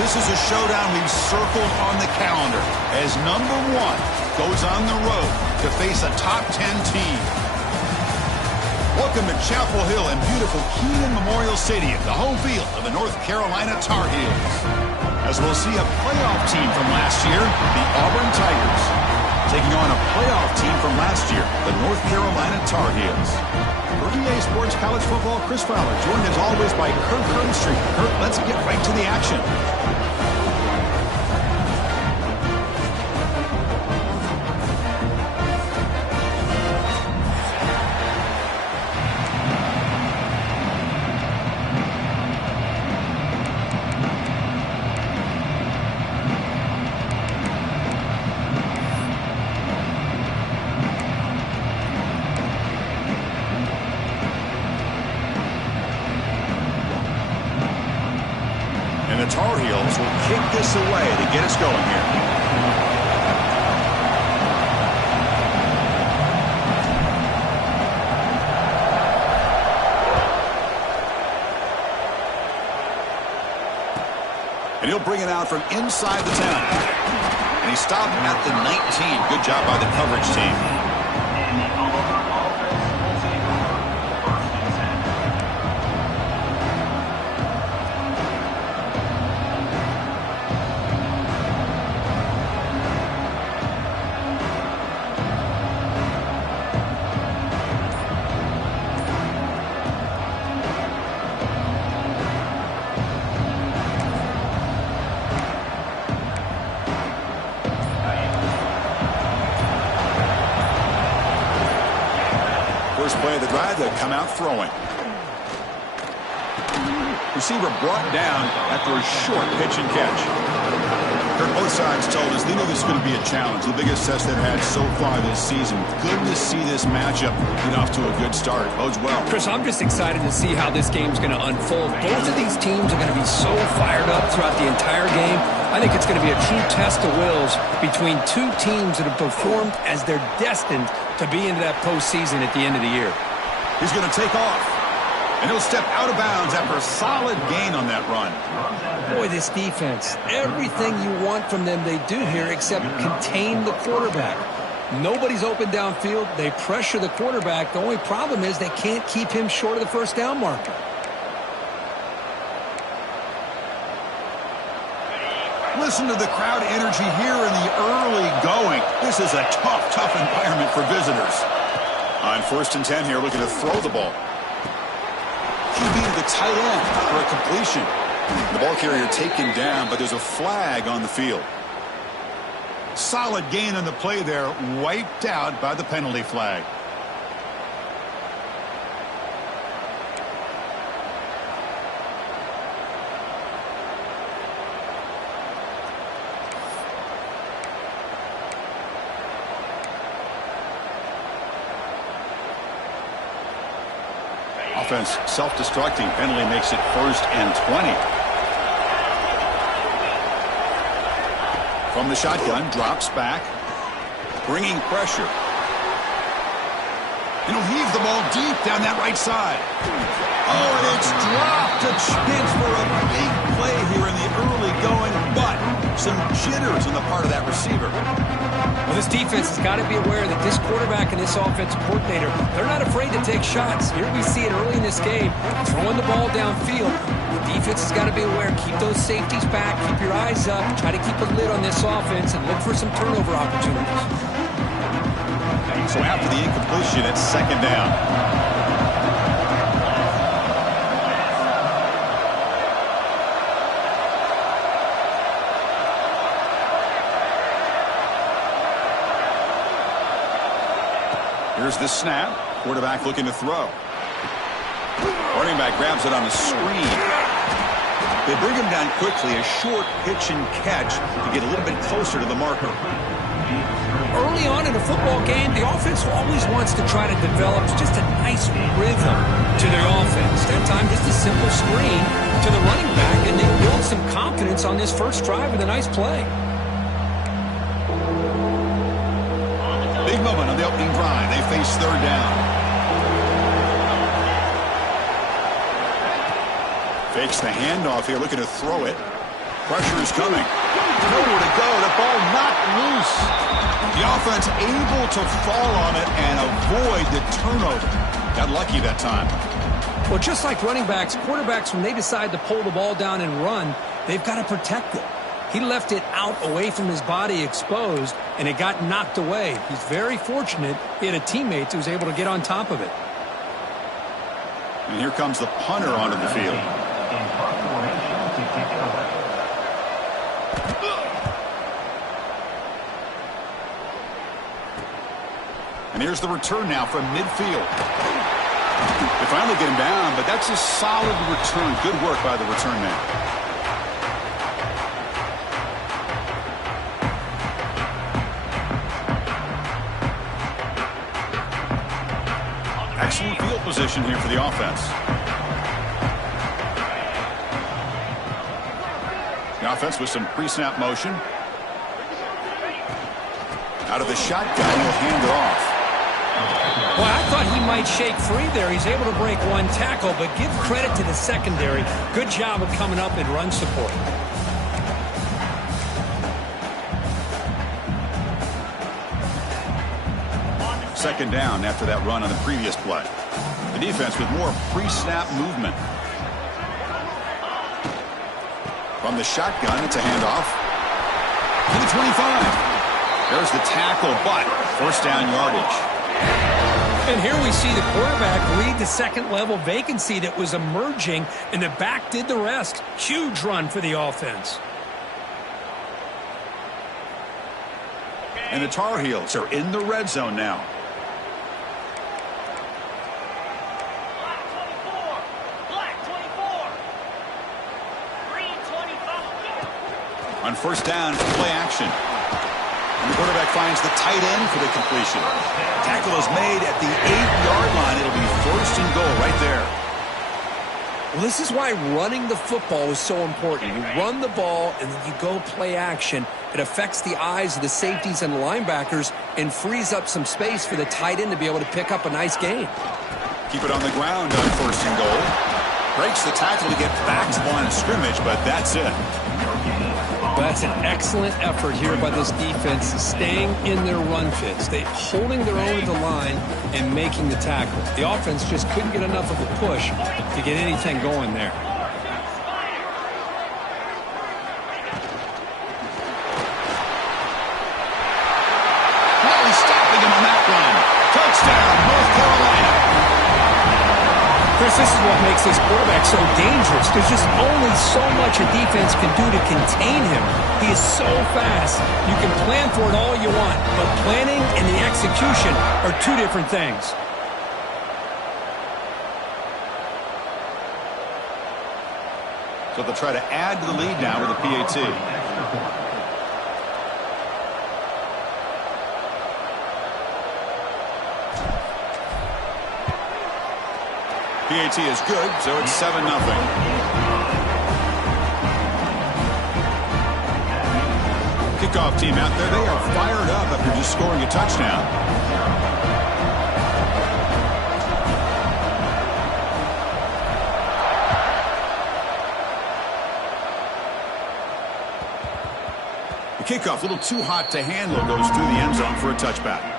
this is a showdown we've circled on the calendar as number 1 goes on the road to face a top 10 team. Welcome to Chapel Hill and beautiful Keenan Memorial Stadium, the home field of the North Carolina Tar Heels. As we'll see a playoff team from last year, the Auburn Tigers, taking on a playoff team from last year, the North Carolina Tar Heels. For EA Sports College Football, Chris Fowler, joined as always by Kurt Kernstreet. Kurt, let's get right to the action. The Tar Heels will kick this away to get us going here. And he'll bring it out from inside the 10. And he stopped at the 19. Good job by the coverage team. First play of the drive, they'll come out throwing. Receiver brought down after a short pitch and catch. Both sides told us they knew this was going to be a challenge, the biggest test they've had so far this season. Good to see this matchup get off to a good start. Bodes well. Chris, I'm just excited to see how this game's going to unfold. Both of these teams are going to be so fired up throughout the entire game. I think it's going to be a true test of wills between two teams that have performed as they're destined to be into that postseason at the end of the year. He's going to take off. And he'll step out of bounds after a solid gain on that run. Boy, this defense, everything you want from them they do here except contain the quarterback. Nobody's open downfield. They pressure the quarterback. The only problem is they can't keep him short of the first down marker. Listen to the crowd energy here in the early going. This is a tough environment for visitors. On 1st and 10 here, looking to throw the ball. QB to the tight end for a completion. The ball carrier taken down, but there's a flag on the field. Solid gain on the play there, wiped out by the penalty flag. Offense self-destructing. Penalty makes it 1st and 20. From the shotgun, drops back, bringing pressure. And he'll heave the ball deep down that right side. Oh, and it's dropped. A chance for a big play here in the early going, but some jitters on the part of that receiver. Well, this defense has got to be aware that this quarterback and this offensive coordinator, they're not afraid to take shots. Here we see it early in this game, throwing the ball downfield. The defense has got to be aware. Keep those safeties back. Keep your eyes up. Try to keep a lid on this offense and look for some turnover opportunities. So after the incompletion, it's 2nd down. Here's the snap. Quarterback looking to throw. Running back grabs it on the screen. They bring him down quickly. A short pitch and catch to get a little bit closer to the marker. Early on in a football game, the offense always wants to try to develop just a nice rhythm to their offense. That time, just a simple screen to the running back, and they build some confidence on this first drive with a nice play. Big moment on the opening drive. They face 3rd down. Fakes the handoff here, looking to throw it. Pressure is coming. Nowhere to go. The ball knocked loose. The offense able to fall on it and avoid the turnover. Got lucky that time. Well, just like running backs, quarterbacks, when they decide to pull the ball down and run, they've got to protect it. He left it out away from his body exposed, and it got knocked away. He's very fortunate he had a teammate who was able to get on top of it. And here comes the punter onto the field. And here's the return now from midfield. They finally get him down, but that's a solid return. Good work by the return man. Excellent field position here for the offense. The offense with some pre-snap motion. Out of the shotgun, he'll hand it off. Well, I thought he might shake free there. He's able to break one tackle, but give credit to the secondary. Good job of coming up in run support. Second down after that run on the previous play. The defense with more pre-snap movement. From the shotgun, it's a handoff to the 25. There's the tackle, but first down yardage. And here we see the quarterback read the second-level vacancy that was emerging, and the back did the rest. Huge run for the offense. And the Tar Heels are in the red zone now. On first down, play action. And the quarterback finds the tight end for the completion. Tackle is made at the 8-yard line. It'll be first and goal right there. Well, this is why running the football is so important. You run the ball, and then you go play action. It affects the eyes of the safeties and linebackers and frees up some space for the tight end to be able to pick up a nice gain. Keep it on the ground on first and goal. Breaks the tackle to get back to the line of scrimmage, but that's it. That's an excellent effort here by this defense, staying in their run fits. They holding their own at the line and making the tackle. The offense just couldn't get enough of a push to get anything going there. Really stopping him on that run. Touchdown, North Carolina. Chris, this is what makes this quarterback so dangerous. There's just only so much a defense can do to contain him. He is so fast. You can plan for it all you want, but planning and the execution are two different things. So they'll try to add to the lead now with a PAT. PAT is good, so it's 7-0. Kickoff team out there, they are fired up after just scoring a touchdown. The kickoff, a little too hot to handle, goes through the end zone for a touchback.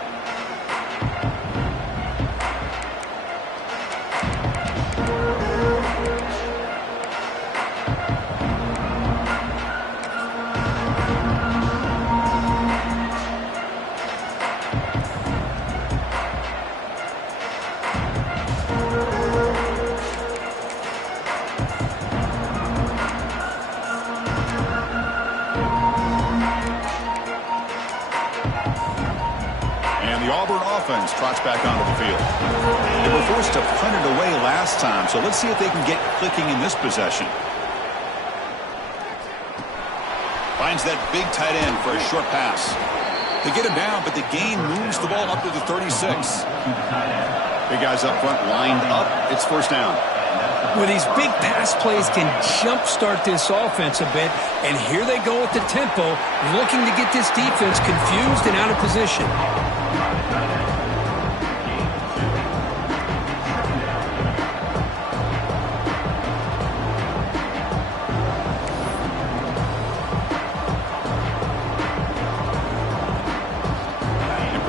Auburn offense trots back onto the field. They were forced to punt it away last time, so let's see if they can get clicking in this possession. Finds that big tight end for a short pass. They get him down, but the gain moves the ball up to the 36. Big guys up front lined up. It's first down. Well, these big pass plays can jumpstart this offense a bit, and here they go at the tempo, looking to get this defense confused and out of position.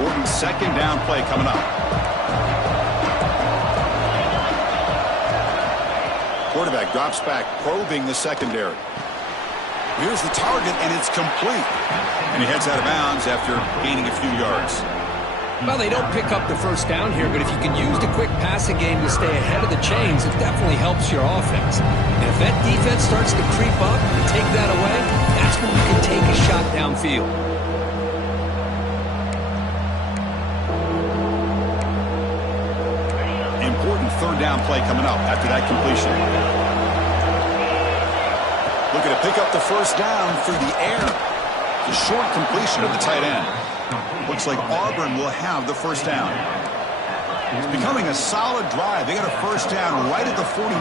important second down play coming up. Quarterback drops back, probing the secondary. Here's the target, and it's complete. And he heads out of bounds after gaining a few yards. Well, they don't pick up the first down here, but if you can use the quick passing game to stay ahead of the chains, it definitely helps your offense. And if that defense starts to creep up and take that away, that's when you can take a shot downfield. Important third down play coming up after that completion. Looking to pick up the first down through the air. The short completion of the tight end. Looks like Auburn will have the first down. It's becoming a solid drive. They got a first down right at the 49.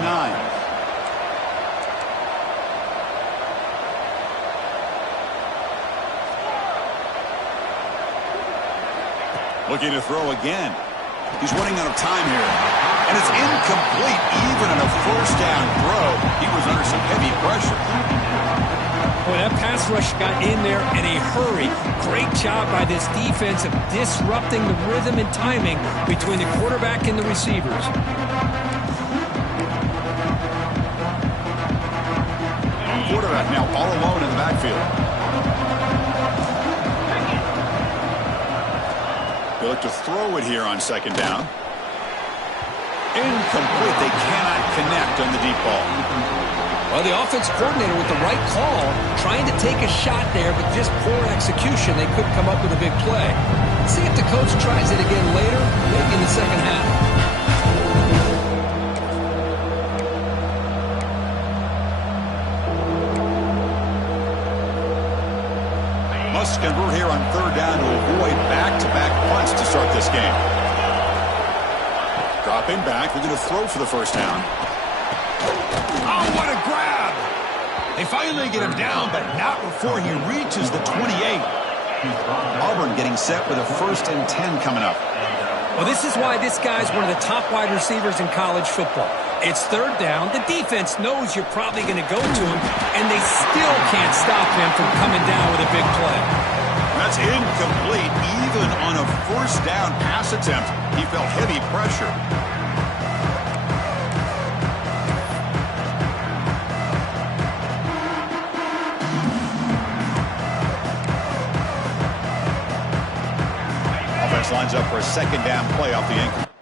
Looking to throw again. He's running out of time here. And it's incomplete. Even in a first down throw, he was under some heavy pressure. Boy, that pass rush got in there in a hurry. Great job by this defense of disrupting the rhythm and timing between the quarterback and the receivers. Quarterback now all alone in the backfield. They look to throw it here on second down. Incomplete. They cannot connect on the deep ball. Well, the offense coordinator with the right call, trying to take a shot there, but just poor execution. They could come up with a big play. Let's see if the coach tries it again later, maybe in the second half. Must convert here on third down to avoid back-to-back punts to start this game. Dropping back, they're going to throw for the first down. Oh, what a grab! They finally get him down, but not before he reaches the 28. Auburn getting set with a 1st and 10 coming up. Well, this is why this guy's one of the top wide receivers in college football. It's third down. The defense knows you're probably going to go to him, and they still can't stop him from coming down with a big play. That's incomplete. Even on a first down pass attempt, he felt heavy pressure. Lines up for a second down play off the ankle.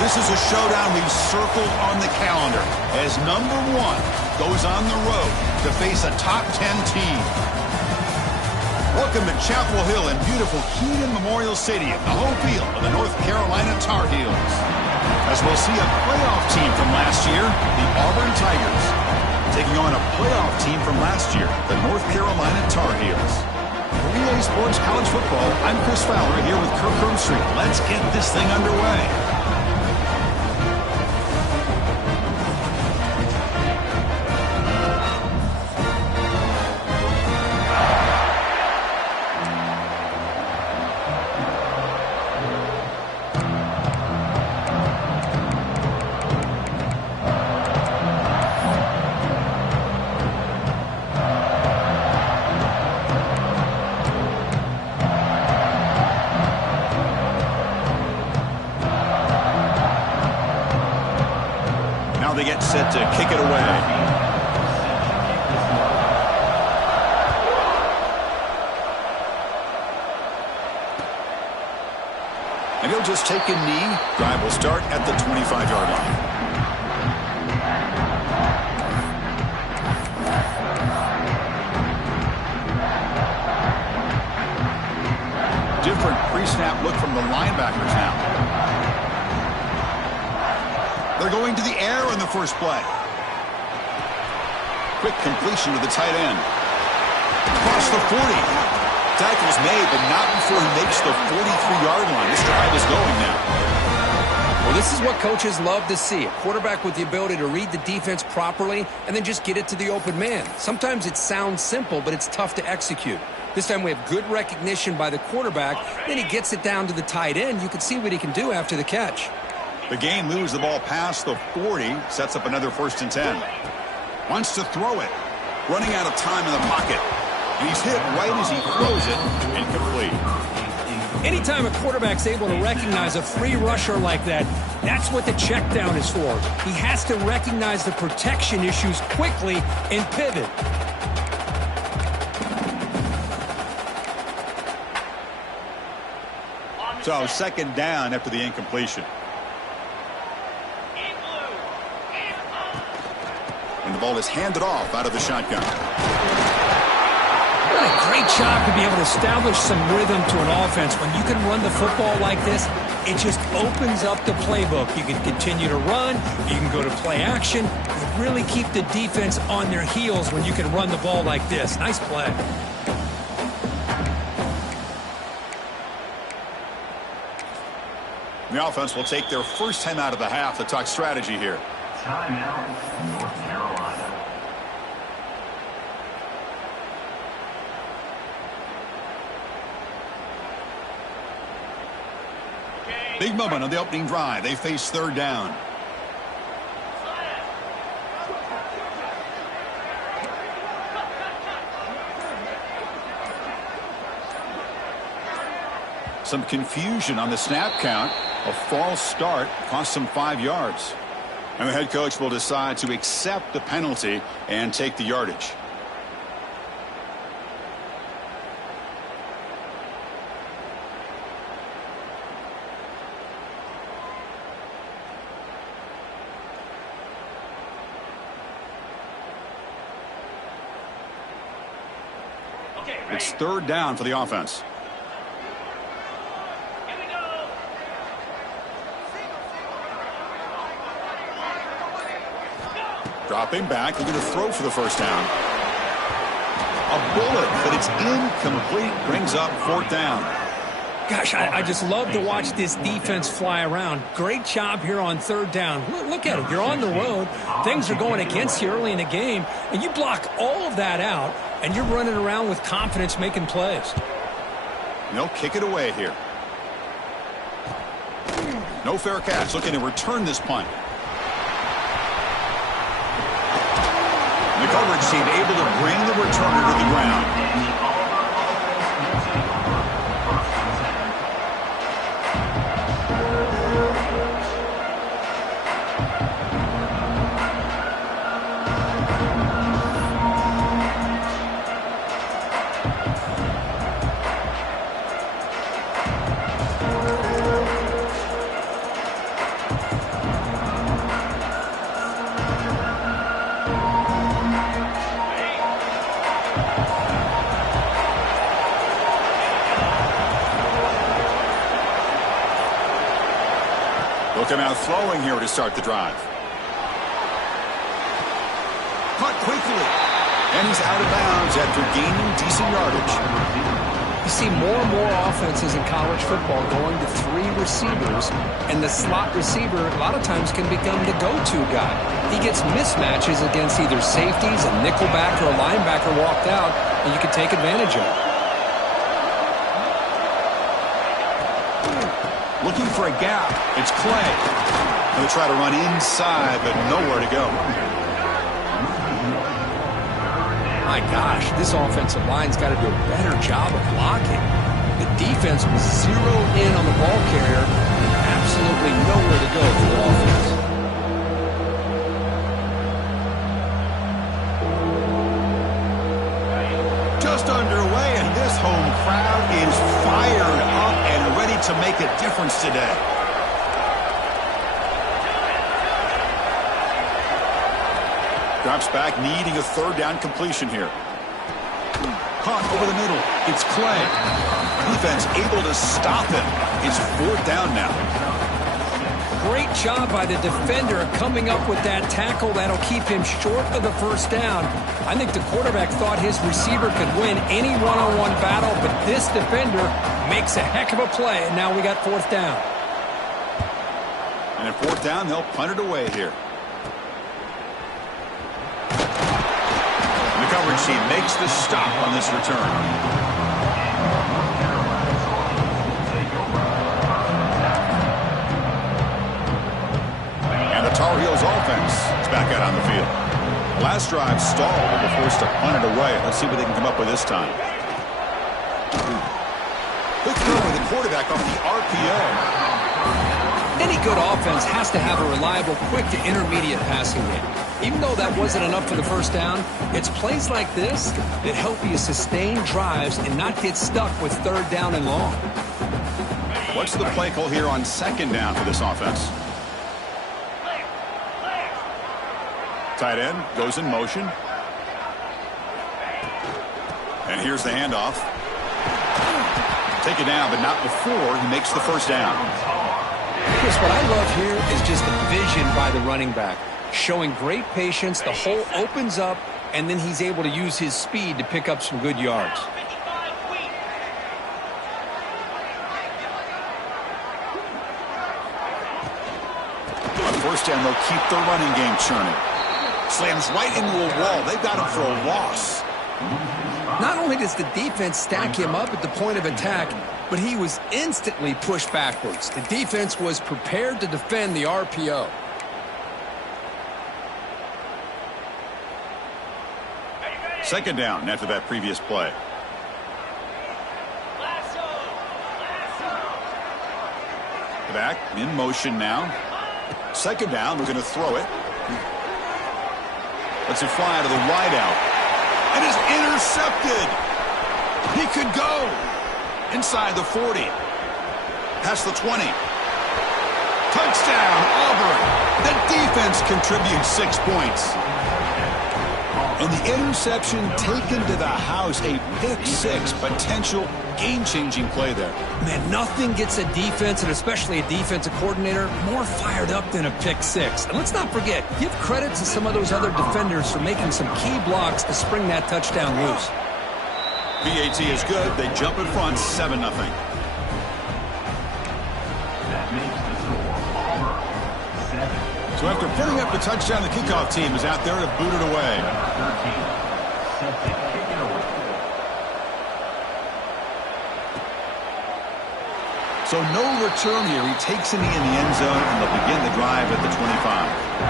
this is a showdown we've circled on the calendar as number 1 goes on the road to face a top 10 team. Welcome to Chapel Hill in beautiful Kenan Memorial Stadium, the home field of the North Carolina Tar Heels. As we'll see a playoff team from last year, the Auburn Tigers, taking on a playoff team from last year, the North Carolina Tar Heels. For EA Sports College Football, I'm Chris Fowler here with Kirk Herbstreit. Let's get this thing underway. They get set to kick it away. And he'll just take a knee. Drive will start at the 25-yard line. Different pre-snap look from the linebackers now. They're going to the air on the first play. Quick completion to the tight end. Across the 40. Tackle's made, but not before he makes the 43-yard line. This drive is going now. Well, this is what coaches love to see. A quarterback with the ability to read the defense properly and then just get it to the open man. Sometimes it sounds simple, but it's tough to execute. This time we have good recognition by the quarterback. Then he gets it down to the tight end. You can see what he can do after the catch. The game moves the ball past the 40, sets up another 1st and 10. Wants to throw it. Running out of time in the pocket. And he's hit right as he throws it. Incomplete. Anytime a quarterback's able to recognize a free rusher like that, that's what the check down is for. He has to recognize the protection issues quickly and pivot. So 2nd down after the incompletion. And the ball is handed off out of the shotgun. What a great job to be able to establish some rhythm to an offense. When you can run the football like this, it just opens up the playbook. You can continue to run. You can go to play action. You really keep the defense on their heels when you can run the ball like this. Nice play. The offense will take their first time out of the half to talk strategy here. Timeout, North Carolina. Big moment on the opening drive. They face 3rd down. Some confusion on the snap count. A false start cost them 5 yards. And the head coach will decide to accept the penalty and take the yardage. It's 3rd down for the offense. Dropping back, looking to throw for the 1st down. A bullet, but it's incomplete. Brings up 4th down. Gosh, I just love to watch this defense fly around. Great job here on 3rd down. Look at it. You're on the road. Things are going against you early in the game, and you block all of that out, and you're running around with confidence making plays. They'll kick it away here. No fair catch. Looking to return this punt. The coverage team able to bring the returner to the ground. They'll come out throwing here to start the drive. Caught quickly. And he's out of bounds after gaining decent yardage. You see more and more offenses in college football going to 3 receivers, and the slot receiver a lot of times can become the go-to guy. He gets mismatches against either safeties, a nickelback, or a linebacker walked out, and you can take advantage of it. Looking for a gap. It's Clay. He'll try to run inside, but nowhere to go. My gosh, this offensive line's got to do a better job of blocking. The defense was zeroed in on the ball carrier. Absolutely nowhere to go for the offense. Just underway, and this home crowd is fired up and ready to make a difference today. Drops back, needing a third down completion here. Caught over the middle. It's Clay. Defense able to stop him. It's 4th down now. Great job by the defender coming up with that tackle that'll keep him short of the first down. I think the quarterback thought his receiver could win any one-on-one battle, but this defender makes a heck of a play, and now we got 4th down. And at 4th down, they'll punt it away here. The coverage team makes the stop on this return. And the Tar Heels offense is back out on the field. Last drive stalled, but they're forced to punt it away. Let's see what they can come up with this time. Quick throw with the quarterback off the RPO. Any good offense has to have a reliable, quick to intermediate passing game. Even though that wasn't enough for the first down, it's plays like this that help you sustain drives and not get stuck with 3rd down and long. What's the play call here on 2nd down for this offense? Tight end goes in motion. And here's the handoff. Take it down, but not before he makes the first down. Chris, what I love here is just the vision by the running back. Showing great patience, the hole opens up, and then he's able to use his speed to pick up some good yards. On 1st down, they'll keep their running game churning. Slams right into a wall. They've got him for a loss. Not only does the defense stack him up at the point of attack, but he was instantly pushed backwards. The defense was prepared to defend the RPO. Second down after that previous play. Back in motion now. Second down, we're going to throw it. Lets it fly to the wideout. And is intercepted. He could go. Inside the 40. Past the 20. Touchdown, Auburn. The defense contributes 6 points. And the interception taken to the house, a pick-6, potential game-changing play there. Man, nothing gets a defense, and especially a defensive coordinator, more fired up than a pick-6. And let's not forget, give credit to some of those other defenders for making some key blocks to spring that touchdown loose. PAT is good. They jump in front, 7-0. So after putting up the touchdown, the kickoff team is out there to boot it away. So no return here. He takes it in the end zone, and they'll begin the drive at the 25.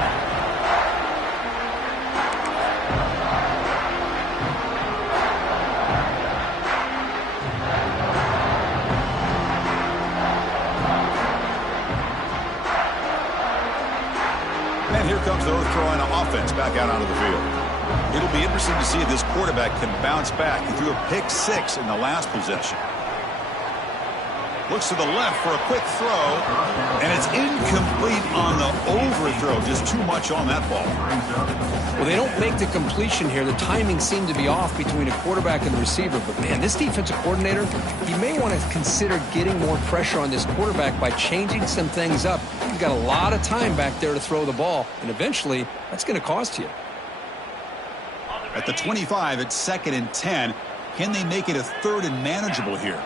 Comes the North Carolina offense back out onto the field. It'll be interesting to see if this quarterback can bounce back. He threw a pick-6 in the last possession. Looks to the left for a quick throw, and it's incomplete on the overthrow. Just too much on that ball. Well, they don't make the completion here. The timing seemed to be off between a quarterback and the receiver. But, man, this defensive coordinator, he may want to consider getting more pressure on this quarterback by changing some things up. He's got a lot of time back there to throw the ball, and eventually that's going to cost you. At the 25, it's 2nd and 10. Can they make it a 3rd and manageable here?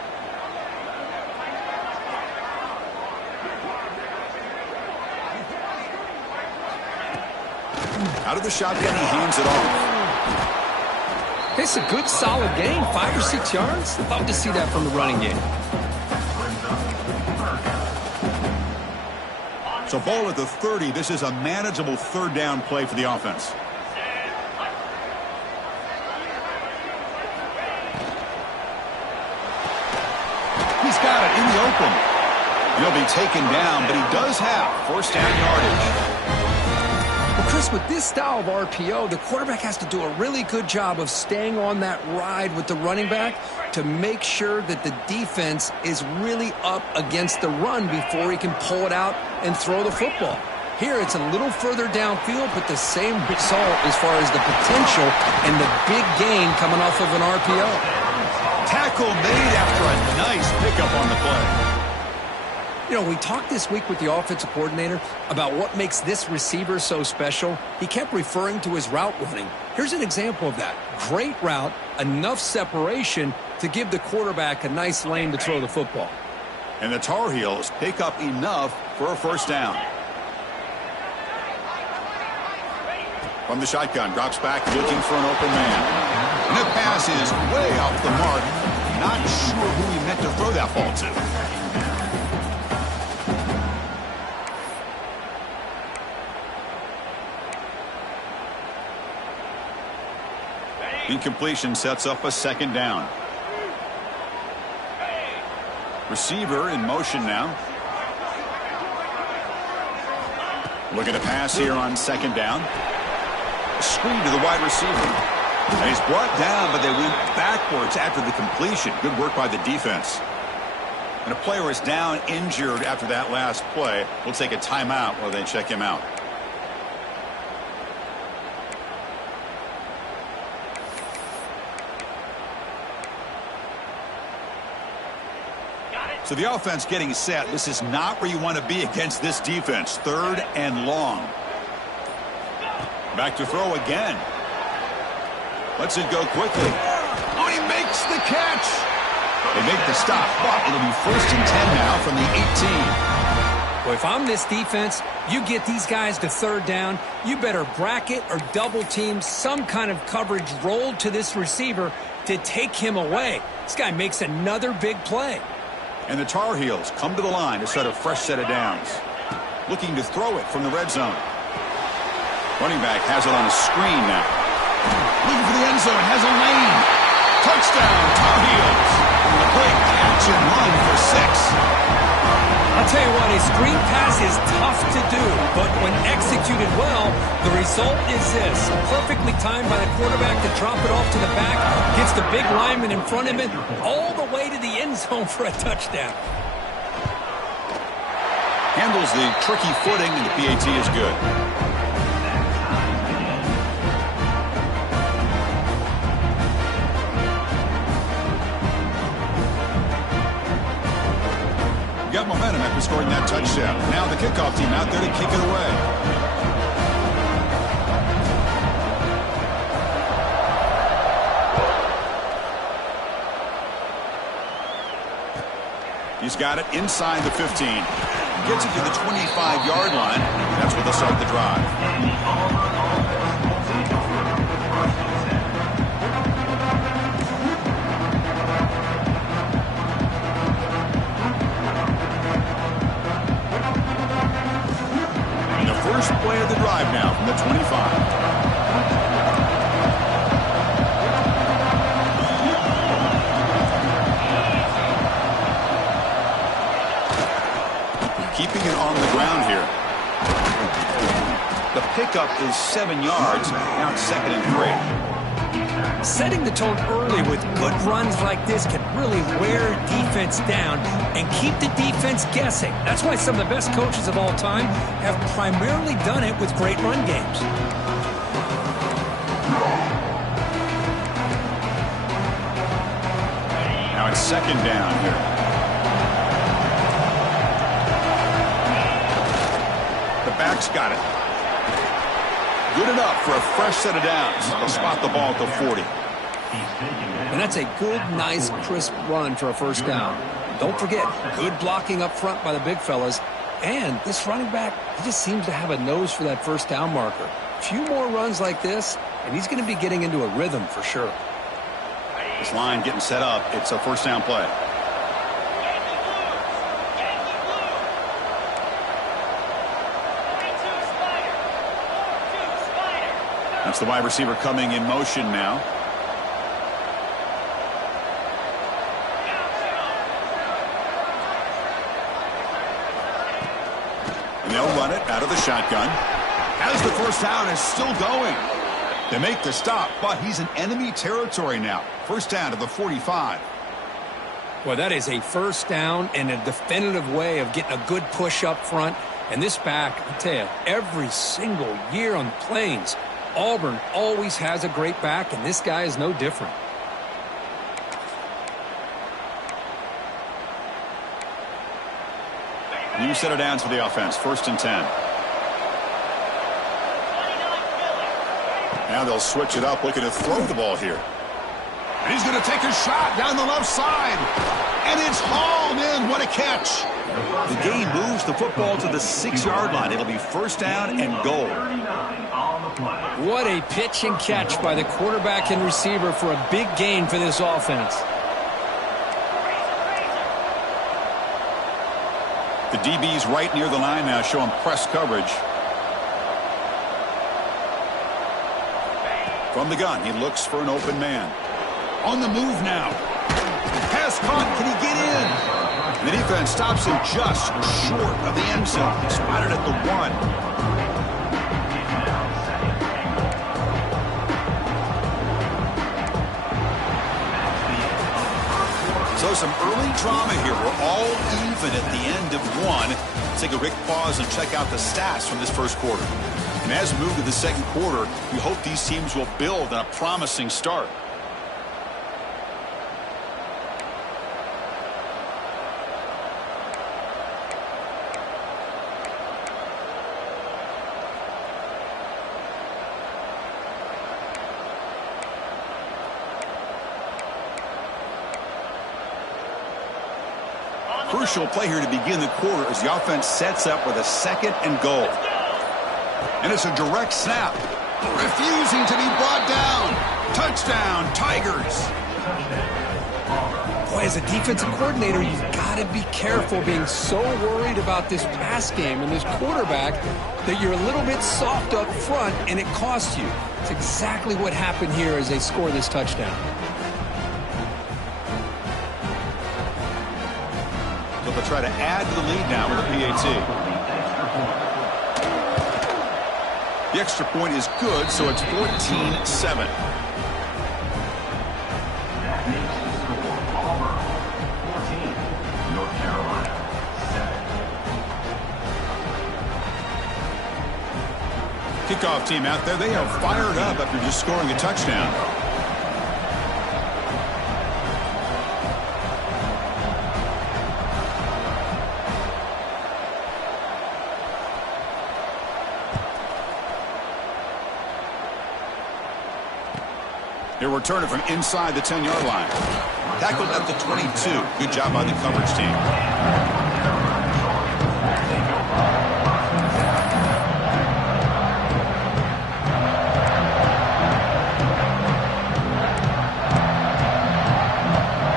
Out of the shotgun, he hands it off. It's a good, solid gain, 5 or 6 yards. Love to see that from the running game. So ball at the 30. This is a manageable 3rd down play for the offense. He's got it in the open. He'll be taken down, but he does have 1st down yardage. Well, Chris, with this style of RPO, the quarterback has to do a really good job of staying on that ride with the running back to make sure that the defense is really up against the run before he can pull it out and throw the football. Here, it's a little further downfield, but the same result as far as the potential and the big gain coming off of an RPO. Tackle made after a nice pickup on the play. You know, we talked this week with the offensive coordinator about what makes this receiver so special. He kept referring to his route running. Here's an example of that. Great route, enough separation to give the quarterback a nice lane to throw the football. And the Tar Heels pick up enough for a 1st down. From the shotgun, drops back looking for an open man. And the pass is way off the mark. Not sure who he meant to throw that ball to. Incompletion sets up a 2nd down. Receiver in motion now. Looking to pass here on 2nd down. A screen to the wide receiver. And he's brought down, but they went backwards after the completion. Good work by the defense. And a player is down injured after that last play. We'll take a timeout while they check him out. So the offense getting set. This is not where you want to be against this defense. 3rd and long. Back to throw again. Lets it go quickly. Oh, he makes the catch. They make the stop, but it'll be 1st and 10 now from the 18. Well, if I'm this defense, you get these guys to 3rd down, you better bracket or double team some kind of coverage rolled to this receiver to take him away. This guy makes another big play. And the Tar Heels come to the line to set a fresh set of downs. Looking to throw it from the red zone. Running back has it on a screen now. Looking for the end zone, has a lane. Touchdown, Tar Heels. A great catch and run for 6. I'll tell you what, a screen pass is tough to do, but when executed well, the result is this. Perfectly timed by the quarterback to drop it off to the back, gets the big lineman in front of him, all the way to the end zone for a touchdown. Handles the tricky footing, and the PAT is good. Got momentum after scoring that touchdown. Now the kickoff team out there to kick it away. He's got it inside the 15. Gets it to the 25-yard line. That's where they'll start the drive. First play of the drive now from the 25. Keeping it on the ground here. The pickup is 7 yards. Now it's 2nd and 3. Setting the tone early with good runs like this can really wear defense down and keep the defense guessing. That's why some of the best coaches of all time have primarily done it with great run games. Now it's second down here. The back's got it. Good enough for a fresh set of downs. They'll spot the ball at the 40. And that's a good, nice, crisp run for a first down. Don't forget, good blocking up front by the big fellas. And this running back, he just seems to have a nose for that first down marker. A few more runs like this, and he's going to be getting into a rhythm for sure. This line getting set up. It's a first down play. That's the wide receiver coming in motion now. And they'll run it out of the shotgun. As the first down is still going. They make the stop, but he's in enemy territory now. First down to the 45. Well, that is a first down and a definitive way of getting a good push up front. And this back, I tell you, every single year on the Plains, Auburn always has a great back, and this guy is no different. New set of downs for the offense. First and 10. Now they'll switch it up, looking to throw the ball here. And he's going to take a shot down the left side. And it's hauled in. What a catch. The game moves the football to the 6-yard line. It'll be first down and goal. What a pitch and catch by the quarterback and receiver for a big gain for this offense. The DB's right near the line now, showing press coverage. From the gun, he looks for an open man. On the move now. Pass caught. Can he get in? The defense stops him just short of the end zone. Spotted at the 1. So some early drama here. We're all even at the end of 1. Let's take a quick pause and check out the stats from this first quarter. And as we move to the second quarter, we hope these teams will build on a promising start. Crucial play here to begin the quarter as the offense sets up with a second and goal. And it's a direct snap. Refusing to be brought down. Touchdown, Tigers. Boy, as a defensive coordinator, you've got to be careful being so worried about this pass game and this quarterback that you're a little bit soft up front and it costs you. It's exactly what happened here as they score this touchdown. So they'll try to add to the lead now with a PAT. The extra point is good, so it's 14-7. That makes the score Auburn 14, North Carolina 7. Kickoff team out there, they are fired up after just scoring a touchdown. He'll return it from inside the 10-yard line. Tackled at the 22. Good job by the coverage team.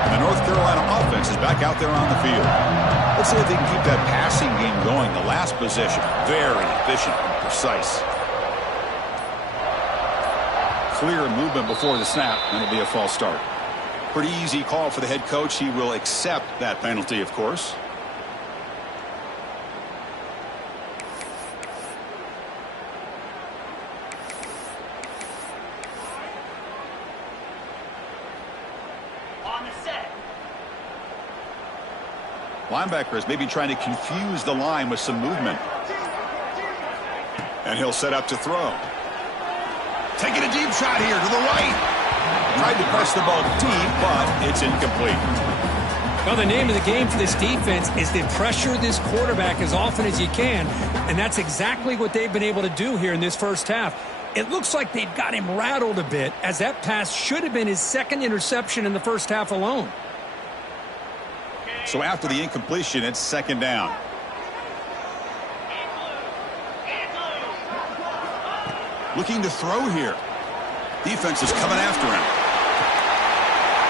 The North Carolina offense is back out there on the field. Let's see if they can keep that passing game going. The last possession, very efficient and precise. Clear movement before the snap, and it'll be a false start. Pretty easy call for the head coach. He will accept that penalty, of course. Linebackers maybe trying to confuse the line with some movement. And he'll set up to throw. Taking a deep shot here to the right. Tried to press the ball deep, but it's incomplete. Well, the name of the game for this defense is to pressure this quarterback as often as you can, and that's exactly what they've been able to do here in this first half. It looks like they've got him rattled a bit, as that pass should have been his second interception in the first half alone. So after the incompletion, it's second down. Looking to throw here. Defense is coming after him.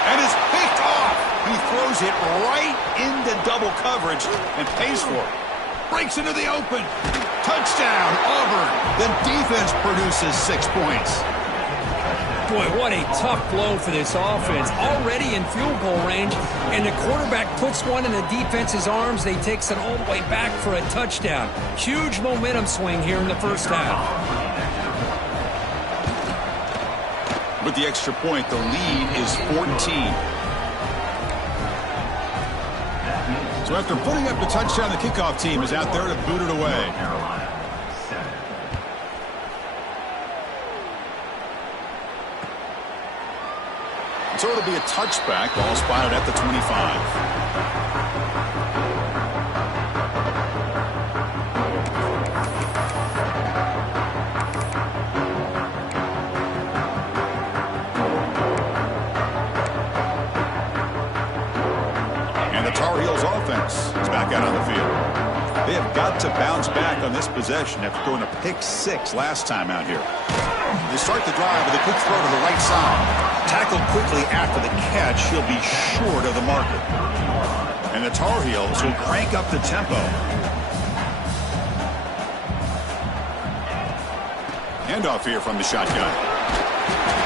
And it's picked off. He throws it right into double coverage and pays for it. Breaks into the open. Touchdown, Auburn. The defense produces 6 points. Boy, what a tough blow for this offense. Already in field goal range, and the quarterback puts one in the defense's arms. They takes it all the way back for a touchdown. Huge momentum swing here in the first half. With the extra point, the lead is 14. So after putting up the touchdown, the kickoff team is out there to boot it away. So it'll be a touchback, ball spotted at the 25. And the Tar Heels offense is back out on the field. They have got to bounce back on this possession after throwing a pick 6 last time out here. They start the drive with a quick throw to the right side. Tackled quickly after the catch, he'll be short of the marker. And the Tar Heels will crank up the tempo. Handoff here from the shotgun.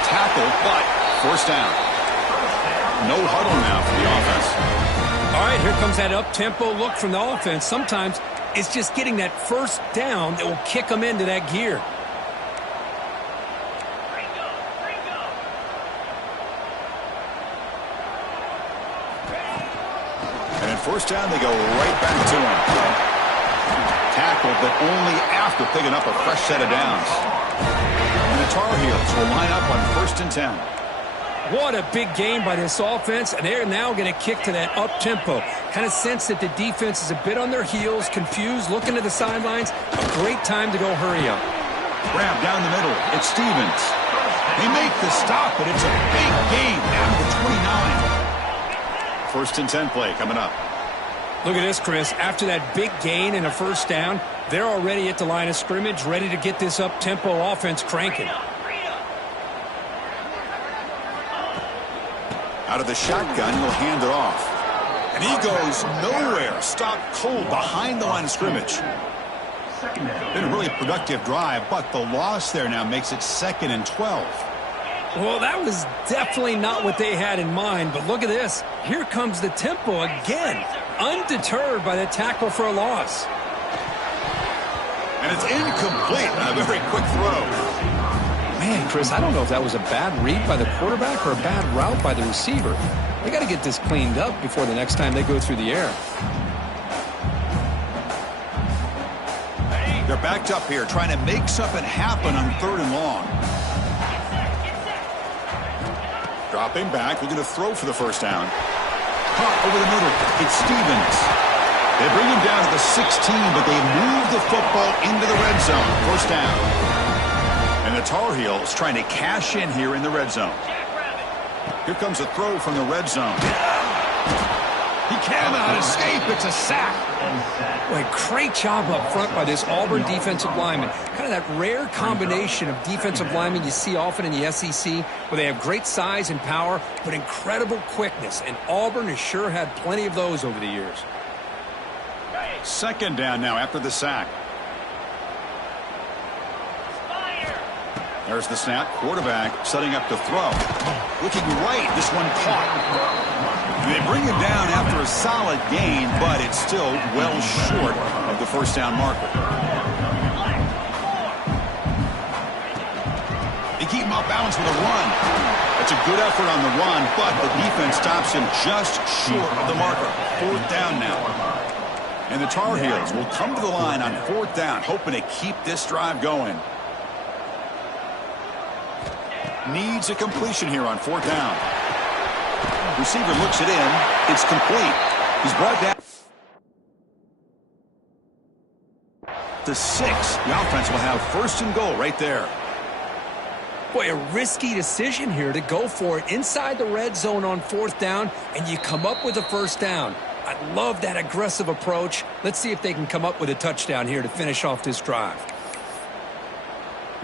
Tackle, but forced down. No huddle now for the offense. All right, here comes that up-tempo look from the offense. Sometimes it's just getting that first down that will kick them into that gear. First down, they go right back to him. Tackled, but only after picking up a fresh set of downs. And the Tar Heels will line up on 1st and 10. What a big game by this offense, and they're now going to kick to that up-tempo. Kind of sense that the defense is a bit on their heels, confused, looking to the sidelines. A great time to go hurry up. Grab down the middle. It's Stevens. They make the stop, but it's a big game down to the 29. 1st and 10 play coming up. Look at this, Chris. After that big gain and a first down, they're already at the line of scrimmage, ready to get this up-tempo offense cranking. Out of the shotgun, he'll hand it off. And he goes nowhere. Stopped cold behind the line of scrimmage. Been a really productive drive, but the loss there now makes it 2nd and 12. Well, that was definitely not what they had in mind, but look at this. Here comes the tempo again, undeterred by the tackle for a loss. And it's incomplete. A very quick throw. Man, Chris, I don't know if that was a bad read by the quarterback or a bad route by the receiver. They got to get this cleaned up before the next time they go through the air. They're backed up here, trying to make something happen on 3rd and long. Dropping back, looking to throw for the first down. Caught over the middle. It's Stevens. They bring him down to the 16, but they move the football into the red zone. First down. And the Tar Heels trying to cash in here in the red zone. Here comes a throw from the red zone. He cannot escape. It's a sack. Boy, great job up front by this Auburn defensive lineman. Kind of that rare combination of defensive linemen you see often in the SEC, where they have great size and power, but incredible quickness. And Auburn has sure had plenty of those over the years. 2nd down now after the sack. There's the snap. Quarterback setting up to throw. Looking right. This one caught. And they bring him down after a solid gain, but it's still well short of the first down marker. They keep him off balance with a run. A It's a good effort on the run, but the defense stops him just short of the marker. 4th down now. And the Tar Heels will come to the line on 4th down, hoping to keep this drive going. Needs a completion here on 4th down. Receiver looks it in. It's complete. He's brought down to 6. The offense will have 1st and goal right there. Boy, a risky decision here to go for it inside the red zone on 4th down, and you come up with a 1st down. I love that aggressive approach. Let's see if they can come up with a touchdown here to finish off this drive.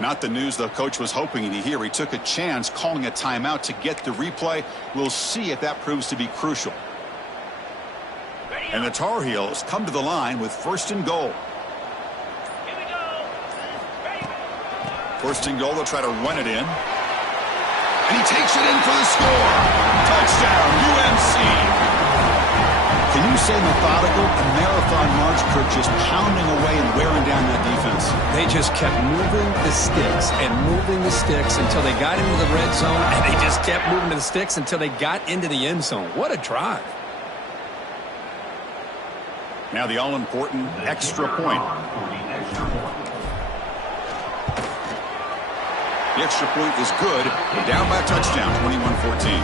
Not the news the coach was hoping to hear. He took a chance calling a timeout to get the replay. We'll see if that proves to be crucial. And the Tar Heels come to the line with 1st and goal. 1st and goal, they'll try to run it in. And he takes it in for the score. Touchdown, UMC. Can you say methodical? A marathon march, Kurt, just pounding away and wearing down that defense. They just kept moving the sticks and moving the sticks until they got into the red zone, and they just kept moving the sticks until they got into the end zone. What a drive. Now the all-important extra point. The extra point is good. Down by a touchdown, 21-14.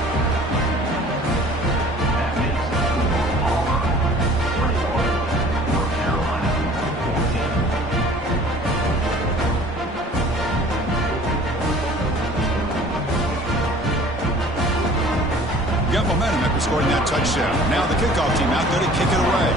Got momentum after scoring that touchdown. Now the kickoff team out there to kick it away.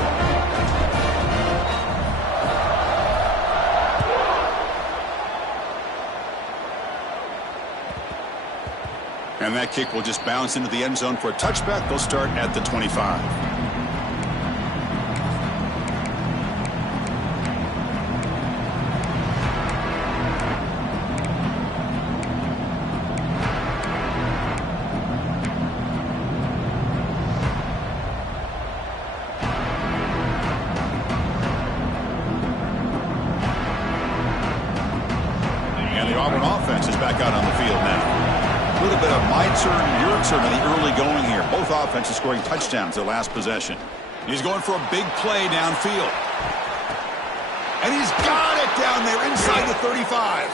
And that kick will just bounce into the end zone for a touchback. They'll start at the 25. And the Auburn offense is back out on the field now. A little bit of my turn, your turn in the early going here. Both offenses scoring touchdowns their last possession. He's going for a big play downfield. And he's got it down there inside the 35.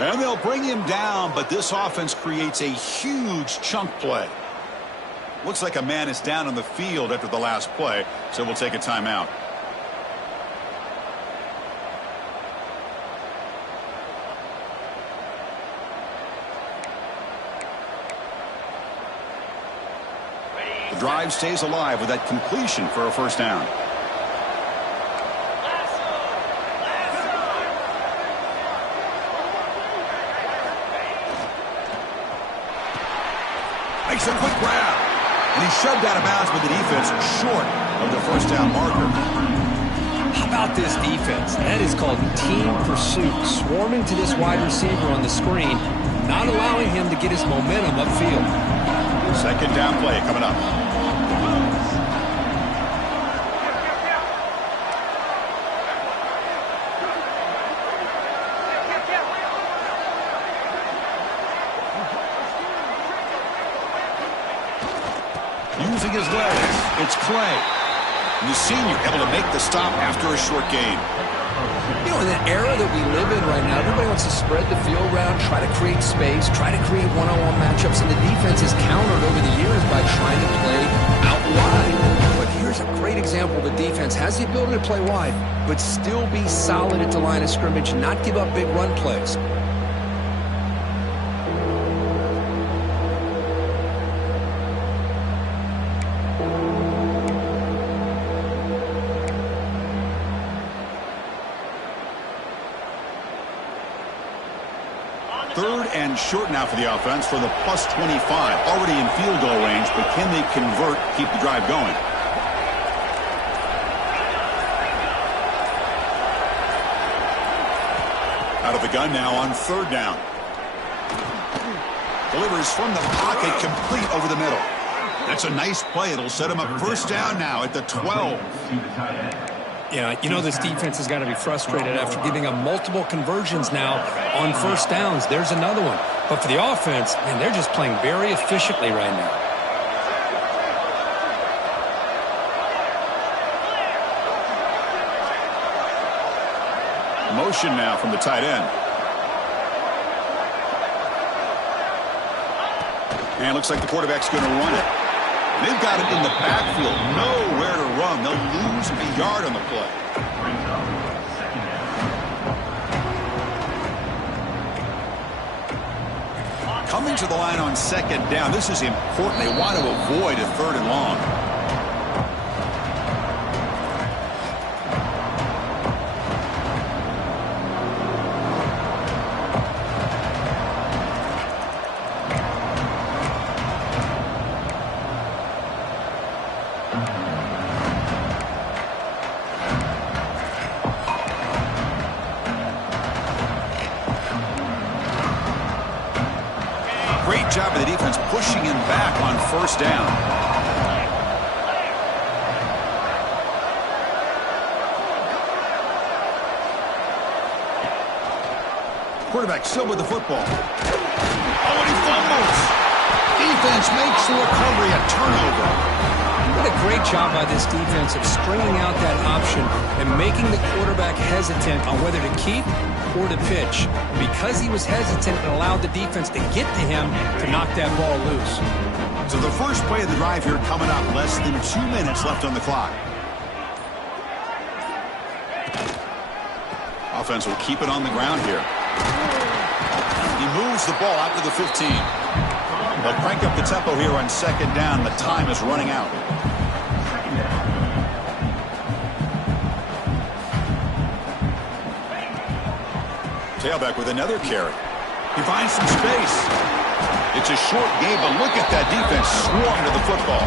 And they'll bring him down, but this offense creates a huge chunk play. Looks like a man is down on the field after the last play, so we'll take a timeout. The drive stays alive with that completion for a 1st down. Makes a quick grab. And he's shoved out of bounds with the defense short of the 1st down marker. How about this defense? That is called team pursuit. Swarming to this wide receiver on the screen, not allowing him to get his momentum upfield. 2nd down play coming up. Using his legs, it's Clay. And the senior able to make the stop after a short gain. You know, in the era that we live in right now, everybody wants to spread the field around, try to create space, try to create one-on-one matchups, and the defense has countered over the years by trying to play out wide. But here's a great example. The defense has the ability to play wide, but still be solid at the line of scrimmage and not give up big run plays. Third and short now for the offense for the +25. Already in field goal range, but can they convert, keep the drive going? Out of the gun now on 3rd down. Delivers from the pocket, complete over the middle. That's a nice play. It'll set him up 1st down now at the 12. Yeah, you know this defense has got to be frustrated after giving up multiple conversions now on 1st downs. There's another one. But for the offense, man, they're just playing very efficiently right now. Motion now from the tight end. And looks like the quarterback's going to run it. They've got it in the backfield. Nowhere to run. They'll lose a yard on the play. Coming to the line on second down. This is important. They want to avoid a 3rd and long. Great job of the defense pushing him back on 1st down. Quarterback still with the football. Oh, and he fumbles. Defense makes the recovery a turnover. What a great job by this defense of stringing out that option and making the quarterback hesitant on whether to keep or to pitch. Because he was hesitant, and allowed the defense to get to him to knock that ball loose. So the first play of the drive here coming up. Less than 2 minutes left on the clock. Offense will keep it on the ground here. He moves the ball out to the 15. They'll crank up the tempo here on 2nd down. The time is running out. Tailback with another carry. He finds some space. It's a short game, but look at that defense swarm to the football.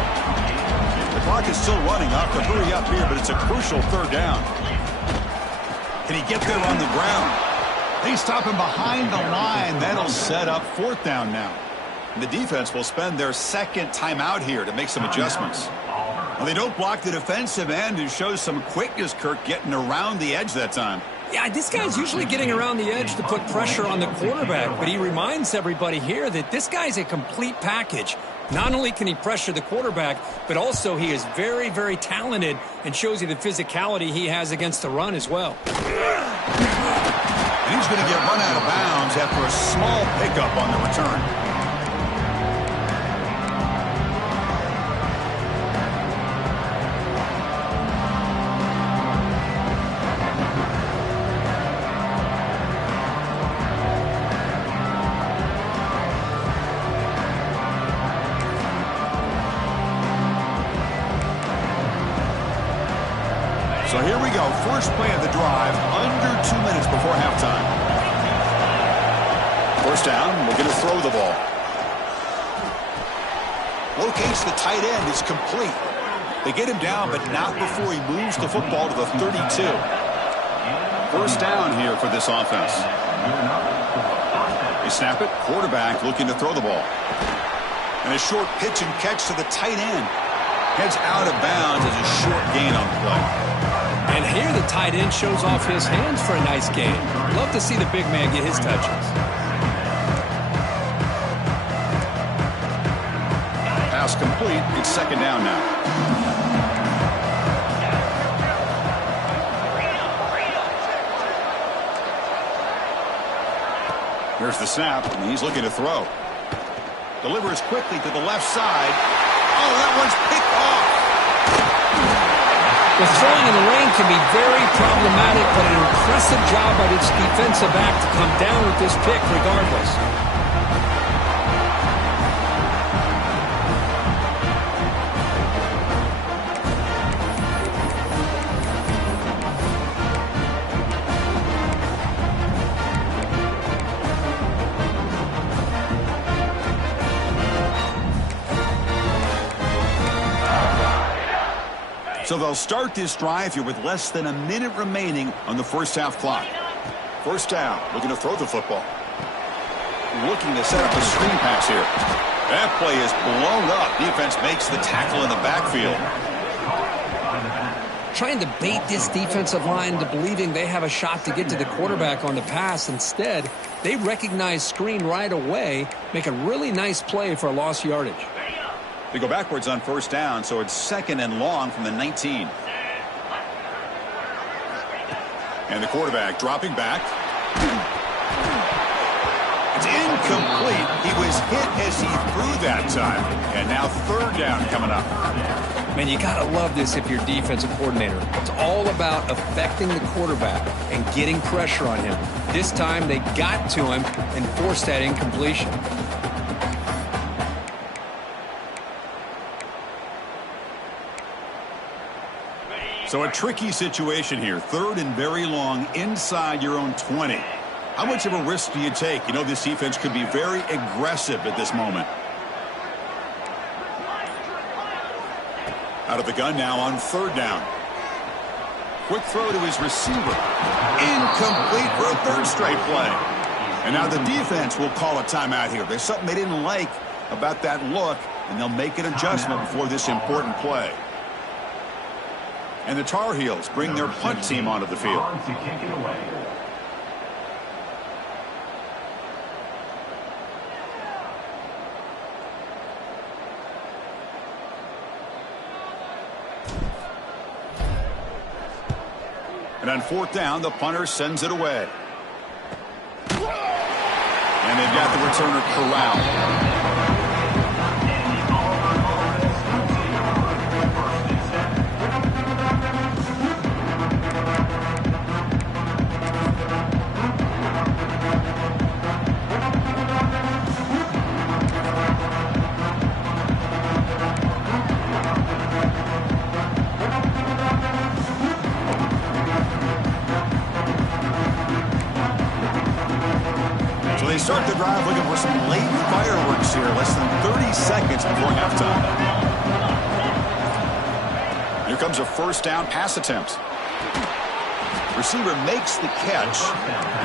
The clock is still running. Off to hurry up here, but it's a crucial 3rd down. Can he get there on the ground? They stop him behind the line. That'll set up 4th down now. And the defense will spend their 2nd timeout here to make some adjustments. Well, they don't block the defensive end and shows some quickness, Kirk, getting around the edge that time. Yeah, this guy's usually getting around the edge to put pressure on the quarterback, but he reminds everybody here that this guy's a complete package. Not only can he pressure the quarterback, but also he is very, very talented and shows you the physicality he has against the run as well. And he's going to get run out of bounds after a small pickup on the return. So here we go. First play of the drive, under 2 minutes before halftime. 1st down, we're going to throw the ball. Locates the tight end. It's complete. They get him down, but not before he moves the football to the 32. 1st down here for this offense. They snap it. Quarterback looking to throw the ball. And a short pitch and catch to the tight end. Heads out of bounds as a short gain on the play. And here the tight end shows off his hands for a nice gain. Love to see the big man get his touches. Pass complete. It's 2nd down now. Here's the snap, and he's looking to throw. Delivers quickly to the left side. Oh, that one's picked off. The throwing in the rain can be very problematic, but an impressive job by this defensive back to come down with this pick regardless. So they'll start this drive here with less than a minute remaining on the 1st half clock. 1st down, looking to throw the football. Looking to set up a screen pass here. That play is blown up. Defense makes the tackle in the backfield. Trying to bait this defensive line into believing they have a shot to get to the quarterback on the pass. Instead, They recognize screen right away, make a really nice play for a lost yardage. They go backwards on first down, so it's 2nd and long from the 19. And the quarterback dropping back. It's incomplete. He was hit as he threw that time. And now 3rd down coming up. Man, you got to love this if you're defensive coordinator. It's all about affecting the quarterback and getting pressure on him. This time they got to him and forced that incompletion. So a tricky situation here. 3rd and very long inside your own 20. How much of a risk do you take? You know, this defense could be very aggressive at this moment. Out of the gun now on 3rd down. Quick throw to his receiver. Incomplete for a 3rd straight play. And now the defense will call a timeout here. There's something they didn't like about that look, and they'll make an adjustment before this important play. And the Tar Heels bring their punt team onto the field. And on 4th down, the punter sends it away. And they've got the returner corralled. Start the drive looking for some late fireworks here. Less than 30 seconds before halftime. Here comes a 1st down pass attempt. Receiver makes the catch.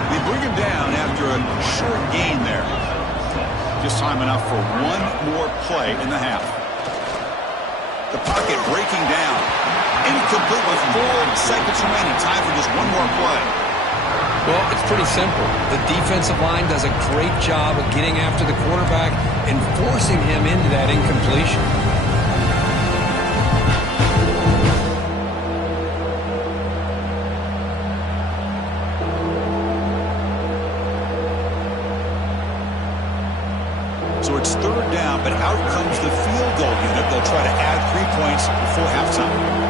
They bring him down after a short gain there. Just time enough for one more play in the half. The pocket breaking down. Incomplete with 4 seconds remaining. Time for just one more play. Well, it's pretty simple. The defensive line does a great job of getting after the quarterback and forcing him into that incompletion. So it's 3rd down, but out comes the field goal unit. They'll try to add 3 points before halftime.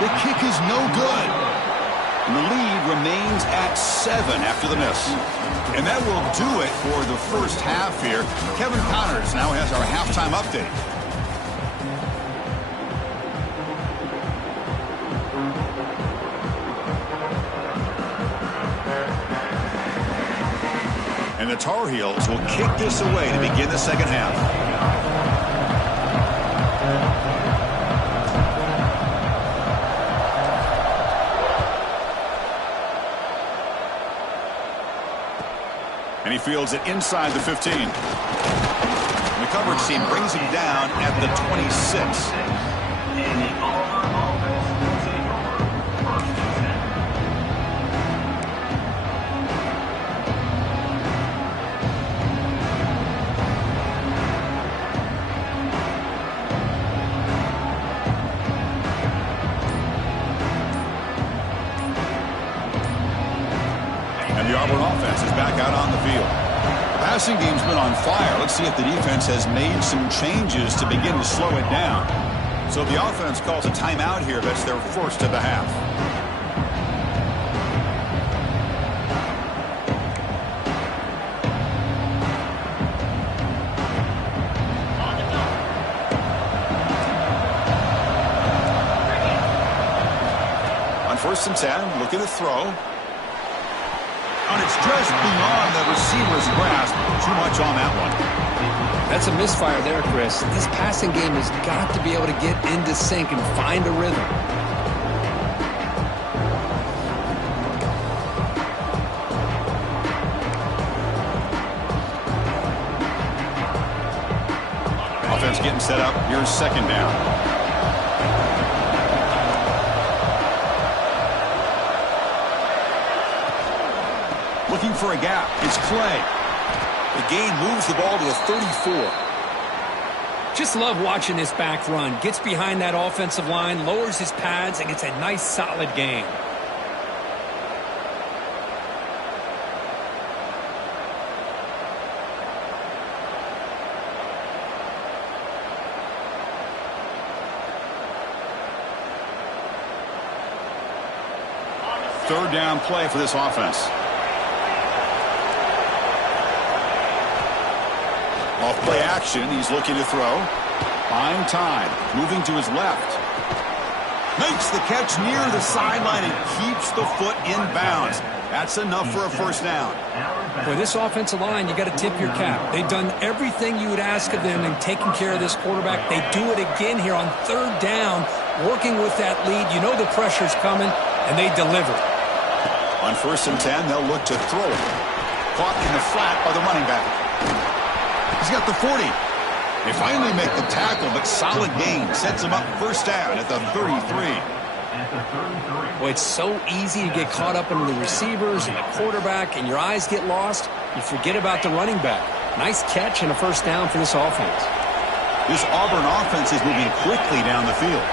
The kick is no good. And the lead remains at 7 after the miss. And that will do it for the first half here. Kevin Connors now has our halftime update. And the Tar Heels will kick this away to begin the second half. And he fields it inside the 15. And the coverage team brings him down at the 26. And the Auburn offense is back out on the field. The passing game's been on fire. Let's see if the defense has made some changes to begin to slow it down. So the offense calls a timeout here. That's their first of the half. On 1st and 10, looking to throw. And it's just beyond the receiver's grasp. Too much on that one. That's a misfire there, Chris. This passing game has got to be able to get into sync and find a rhythm. Offense getting set up. Here's 2nd down. Looking for a gap. It's Clay. The gain moves the ball to the 34. Just love watching this back run. Gets behind that offensive line, lowers his pads, and gets a nice solid gain. Third down play for this offense. Off play action, he's looking to throw. Buying time, moving to his left. Makes the catch near the sideline and keeps the foot in bounds. That's enough for a first down. For this offensive line, you got to tip your cap. They've done everything you would ask of them in taking care of this quarterback. They do it again here on third down, working with that lead. You know the pressure's coming, and they deliver. On 1st and 10, they'll look to throw it. Caught in the flat by the running back. He's got the 40. They finally make the tackle, but solid gain sets him up first down at the 33. Well, it's so easy to get caught up in the receivers and the quarterback, and your eyes get lost. You forget about the running back. Nice catch and a first down for this offense. This Auburn offense is moving quickly down the field.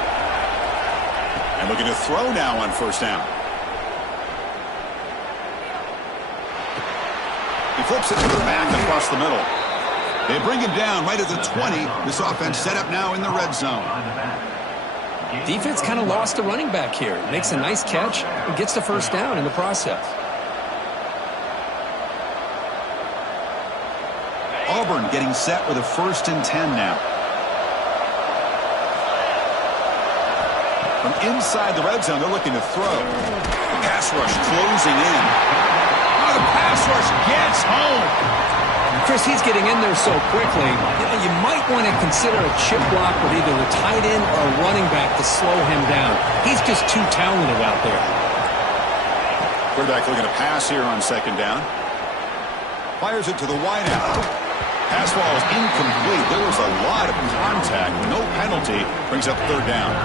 And looking to throw now on first down. He flips it to the back across the middle. They bring him down right at the 20. This offense set up now in the red zone. Defense kind of lost the running back here. Makes a nice catch and gets the first down in the process. Auburn getting set with a 1st and 10 now. From inside the red zone, they're looking to throw. The pass rush closing in. Oh, the pass rush gets home. Chris, he's getting in there so quickly. You might want to consider a chip block with either the tight end or a running back to slow him down. He's just too talented out there. Quarterback looking to pass here on 2nd down. Fires it to the wideout. Pass ball is incomplete. There was a lot of contact. No penalty. Brings up 3rd down.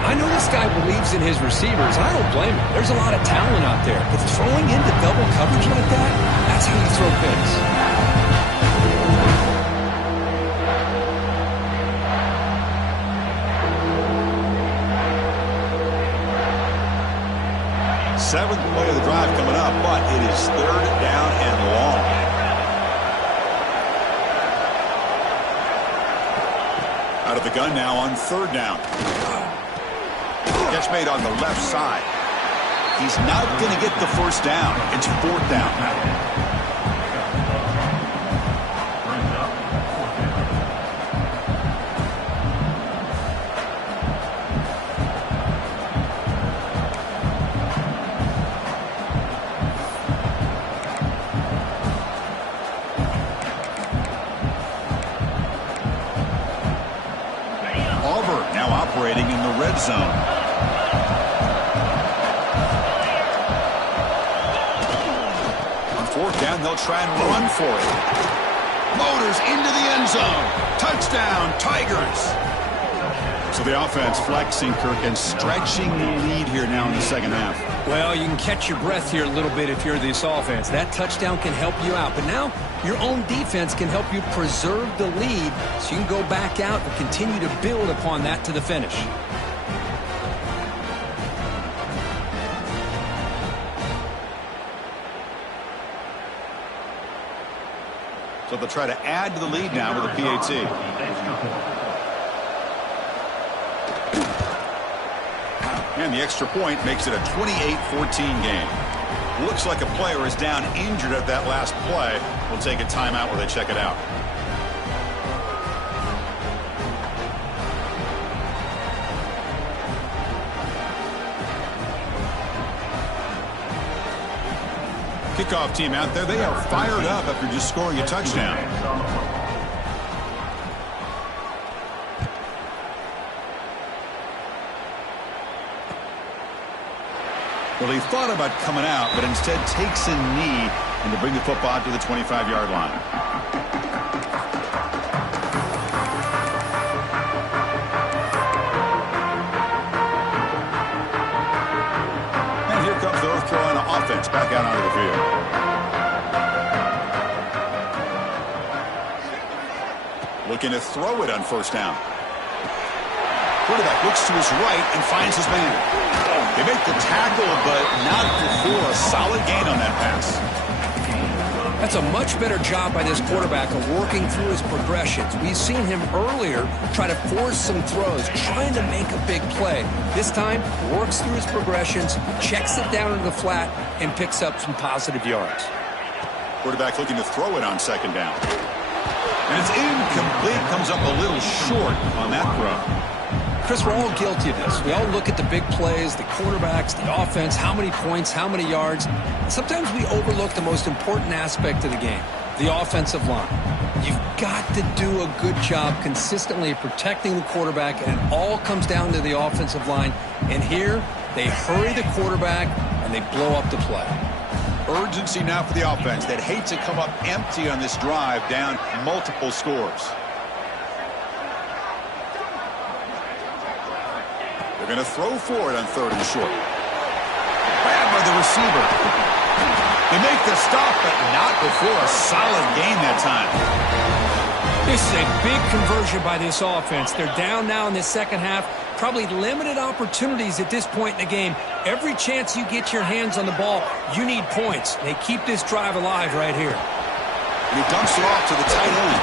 I know this guy believes in his receivers. I don't blame him. There's a lot of talent out there. But throwing into double coverage like that, that's how you throw picks. Seventh play of the drive coming up, but it is 3rd down and long. Out of the gun now on 3rd down. Catch made on the left side. He's not going to get the first down. It's 4th down. Auburn now operating in the red zone. On 4th down, they'll try and run for it. Motors into the end zone. Touchdown, Tigers. So the offense flexing, Kirk, and stretching the lead here now in the 2nd half. Well, you can catch your breath here a little bit if you're this offense. That touchdown can help you out. But now your own defense can help you preserve the lead so you can go back out and continue to build upon that to the finish. So they'll try to add to the lead now with a PAT. And the extra point makes it a 28-14 game. Looks like a player is down injured at that last play. We'll take a timeout where they check it out. Kickoff team out there. They are fired up after just scoring a touchdown. Well, he thought about coming out, but instead takes a knee and to bring the football to the 25-yard line. And here comes the North Carolina offense back out onto the field. Looking to throw it on first down. Quarterback looks to his right and finds his man. They make the tackle, but not before a solid gain on that pass. That's a much better job by this quarterback of working through his progressions. We've seen him earlier try to force some throws, trying to make a big play. This time, works through his progressions, checks it down into the flat, and picks up some positive yards. Quarterback looking to throw it on second down. And it's incomplete, comes up a little short on that throw. Chris, we're all guilty of this. We all look at the big plays, the quarterbacks, the offense, how many points, how many yards. Sometimes we overlook the most important aspect of the game, the offensive line. You've got to do a good job consistently protecting the quarterback, and it all comes down to the offensive line. And here, they hurry the quarterback, and they blow up the play. Urgency now for the offense that hate to come up empty on this drive, down multiple scores. They're going to throw for it on third and short. Grabbed by the receiver. They make the stop, but not before a solid gain that time. This is a big conversion by this offense. They're down now in the second half. Probably limited opportunities at this point in the game. Every chance you get your hands on the ball, you need points. They keep this drive alive right here. And he dumps it off to the tight end.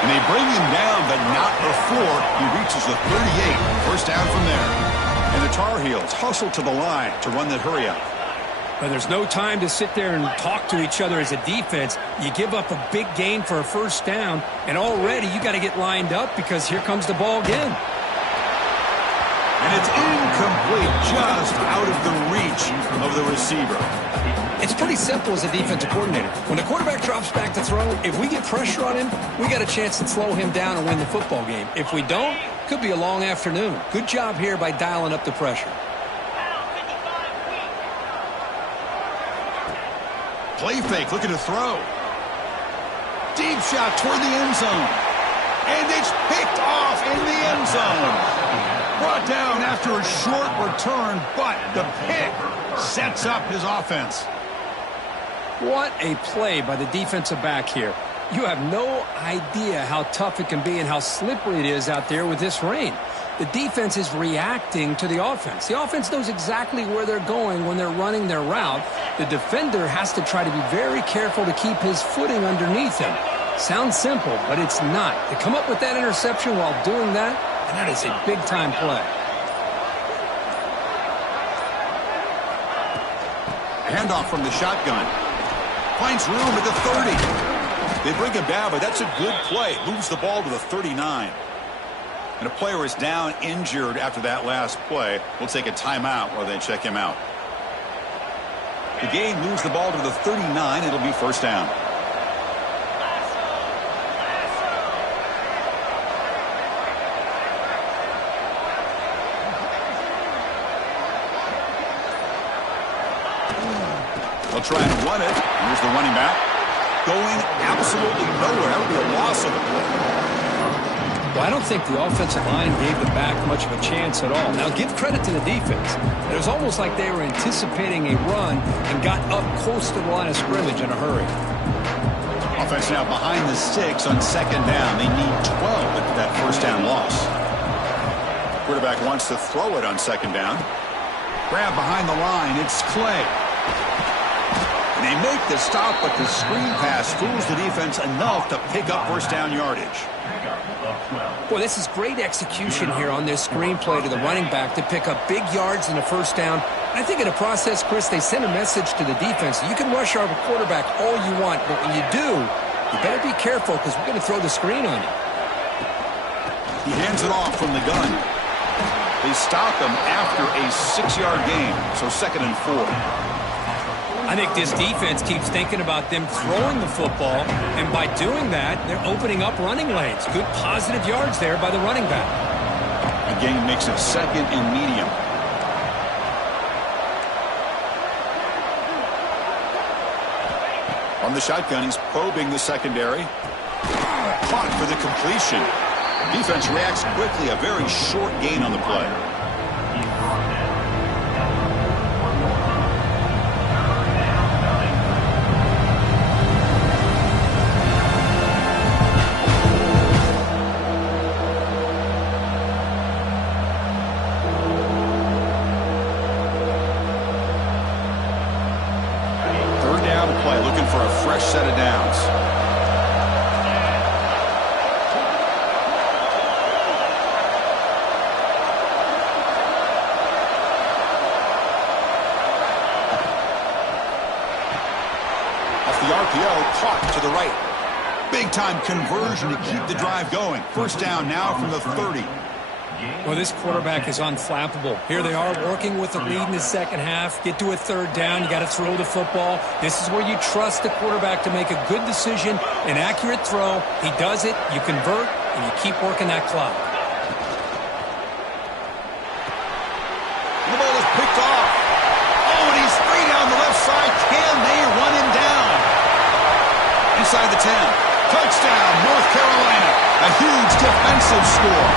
And they bring him down, but not before he reaches the 38. First down from there. And the Tar Heels hustle to the line to run that hurry up. But there's no time to sit there and talk to each other as a defense. You give up a big gain for a first down, and already you got to get lined up because here comes the ball again. And it's incomplete, just out of the reach of the receiver. It's pretty simple as a defensive coordinator. When the quarterback drops back to throw, if we get pressure on him, we got a chance to slow him down and win the football game. If we don't, could be a long afternoon. Good job here by dialing up the pressure. Play fake, looking to throw. Deep shot toward the end zone. And it's picked off in the end zone. Brought down after a short return, but the pick sets up his offense. What a play by the defensive back here. You have no idea how tough it can be and how slippery it is out there with this rain. The defense is reacting to the offense. The offense knows exactly where they're going when they're running their route. The defender has to try to be very careful to keep his footing underneath him. Sounds simple, but it's not. To come up with that interception while doing that, and that is a big-time play. Handoff from the shotgun. Finds room at the 30. They bring him down, but that's a good play. Moves the ball to the 39. And a player is down injured after that last play. We'll take a timeout while they check him out. The game moves the ball to the 39. It'll be first down. They'll try and run it. Here's the running back. Going absolutely nowhere. That would be a loss of the play. Well, I don't think the offensive line gave the back much of a chance at all. Now, give credit to the defense. It was almost like they were anticipating a run and got up close to the line of scrimmage in a hurry. Offense now behind the 6 on second down. They need 12 after that first down loss. Quarterback wants to throw it on second down. Grab behind the line. It's Clay. And they make the stop, but the screen pass fools the defense enough to pick up first down yardage. Boy, this is great execution here on this screen play to the running back to pick up big yards in the first down. I think in the process, Chris, they send a message to the defense. You can rush our quarterback all you want, but when you do, you better be careful because we're going to throw the screen on you. He hands it off from the gun. They stop him after a 6-yard gain, so 2nd and 4. I think this defense keeps thinking about them throwing the football, and by doing that, they're opening up running lanes. Good positive yards there by the running back. The gain makes it 2nd and medium. On the shotgun, he's probing the secondary. Caught for the completion. Defense reacts quickly, a very short gain on the play. fresh set of downs. Off the RPO, caught to the right. Big-time conversion to keep the drive going. First down now from the 30. Well, this quarterback is unflappable. Here they are working with the lead in the second half. Get to a third down. You got to throw the football. This is where you trust the quarterback to make a good decision, an accurate throw. He does it, you convert, and you keep working that clock. The ball is picked off. Oh, and he's free down the left side. Can they run him down? Inside the 10. Touchdown, North Carolina. A huge defensive score.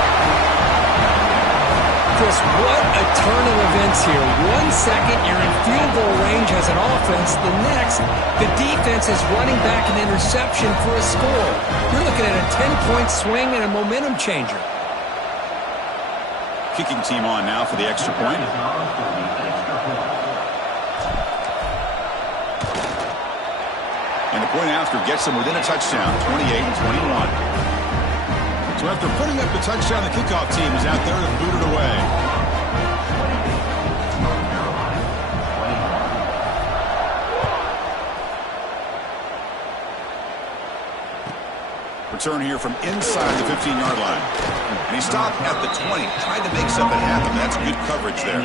Chris, what a turn of events here. 1 second, you're in field goal range as an offense. The next, the defense is running back an interception for a score. You're looking at a 10-point swing and a momentum changer. Kicking team on now for the extra point. And the point after gets them within a touchdown, 28-21. So after putting up the touchdown, the kickoff team is out there to boot it away. Return here from inside the 15-yard line. And he stopped at the 20. Tried to make something happen. That's good coverage there.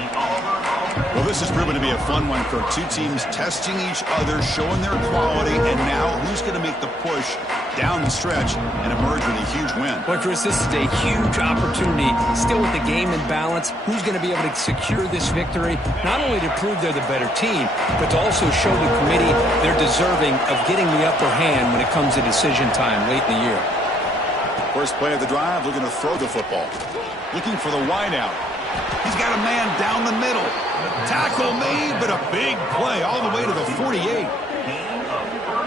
Well, this has proven to be a fun one for two teams testing each other, showing their quality, and now who's going to make the push down the stretch and emerge with a huge win. Well, Chris, this is a huge opportunity. Still with the game in balance, who's going to be able to secure this victory, not only to prove they're the better team, but to also show the committee they're deserving of getting the upper hand when it comes to decision time late in the year. First play of the drive, looking to throw the football. Looking for the wideout. He's got a man down the middle. Tackle made, but a big play all the way to the 48.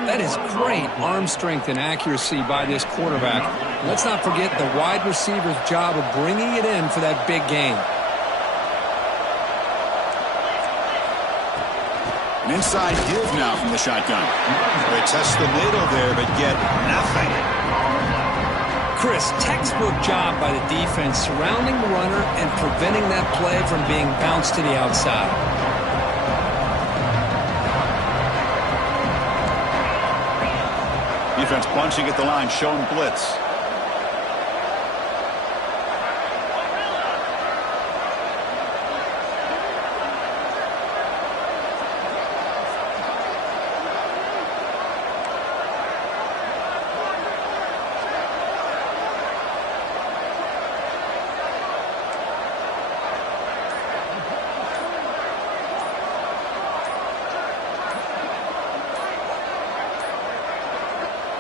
That is great arm strength and accuracy by this quarterback. Let's not forget the wide receiver's job of bringing it in for that big game. An inside give now from the shotgun. They test the middle there, but get nothing. Chris, textbook job by the defense surrounding the runner and preventing that play from being bounced to the outside. Defense bunching at the line, showing blitz.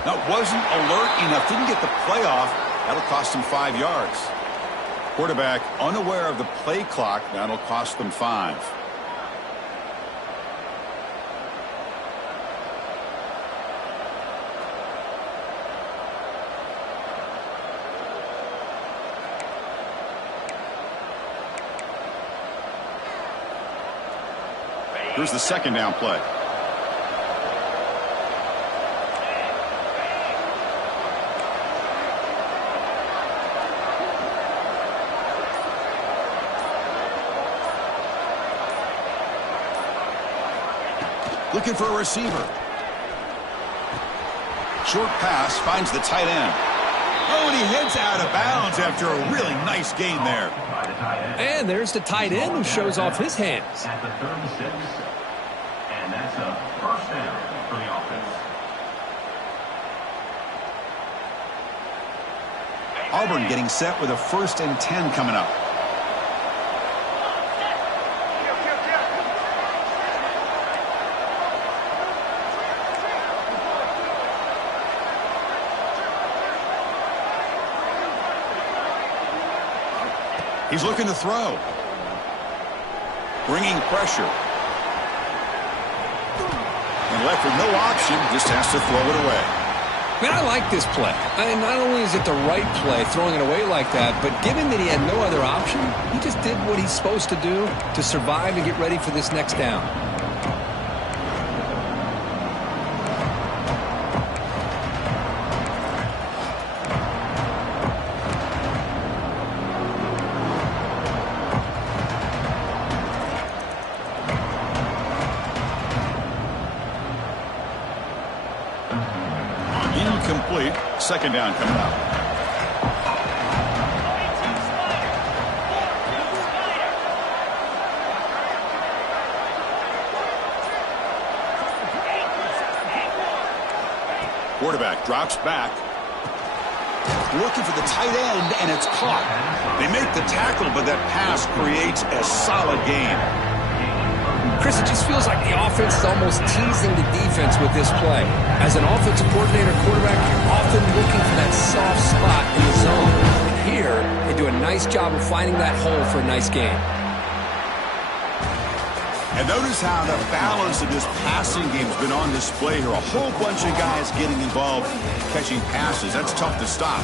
Now, wasn't alert enough, didn't get the play off. That'll cost him 5 yards. Quarterback unaware of the play clock. That'll cost them 5. Here's the second down play. Looking for a receiver. Short pass finds the tight end. Oh, and he heads out of bounds after a really nice gain there. And there's the tight end who shows off his hands. At the 36. And that's a first down for the offense. Auburn getting set with a 1st and 10 coming up. He's looking to throw. Bringing pressure. And left with no option, just has to throw it away. Man, I like this play. I mean, not only is it the right play, throwing it away like that, but given that he had no other option, he just did what he's supposed to do to survive and get ready for this next down. Incomplete. Second down coming up. Quarterback drops back. Looking for the tight end, and it's caught. They make the tackle, but that pass creates a solid gain. Chris, it just feels like the offense is almost teasing the defense with this play. As an offensive coordinator, quarterback, you're often looking for that soft spot in the zone. And here, they do a nice job of finding that hole for a nice gain. And notice how the balance of this passing game has been on display here. A whole bunch of guys getting involved, catching passes. That's tough to stop.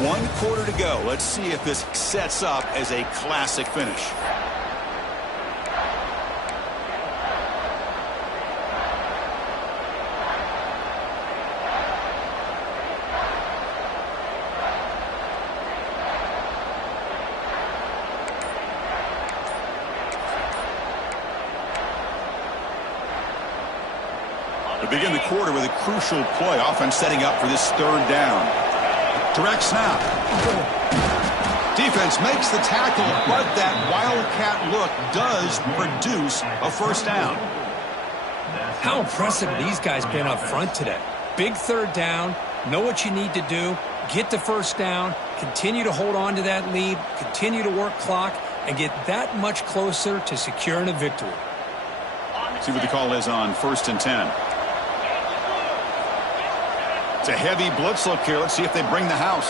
1 quarter to go. Let's see if this sets up as a classic finish. We begin the quarter with a crucial play. Offense setting up for this third down. Direct snap. Defense makes the tackle, but that wildcat look does produce a first down. How impressive have these guys been up front today? Big third down, know what you need to do, get the first down, continue to hold on to that lead, continue to work clock, and get that much closer to securing a victory. See what the call is on 1st and 10. It's a heavy blitz look here. Let's see if they bring the house.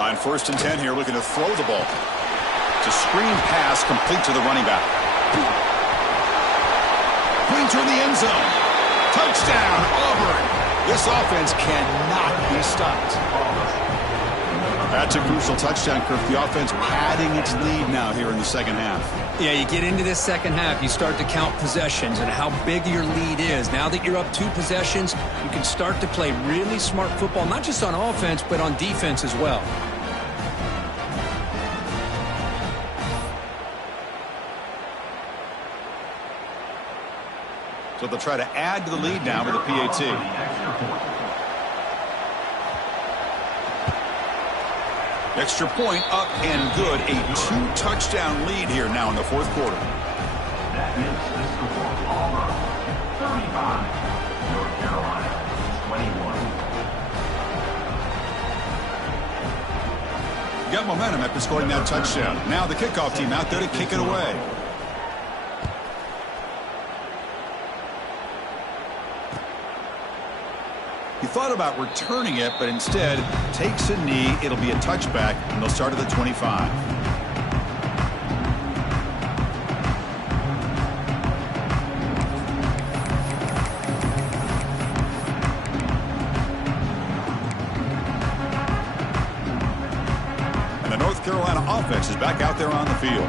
On 1st and 10 here, looking to throw the ball. It's a screen pass complete to the running back. Pointer in the end zone. Touchdown, Auburn. This offense cannot be stopped. That's a crucial touchdown, Kirk. The offense padding its lead now here in the second half. Yeah, you get into this second half, you start to count possessions and how big your lead is. Now that you're up 2 possessions, you can start to play really smart football, not just on offense, but on defense as well. So they'll try to add to the lead now with a PAT. Extra point up and good. A 2-touchdown lead here now in the 4th quarter. That is the score. Auburn 35, North Carolina 21. Got momentum after scoring that touchdown. Now the kickoff team out there to kick it away. He thought about returning it, but instead takes a knee. It'll be a touchback, and they'll start at the 25. And the North Carolina offense is back out there on the field.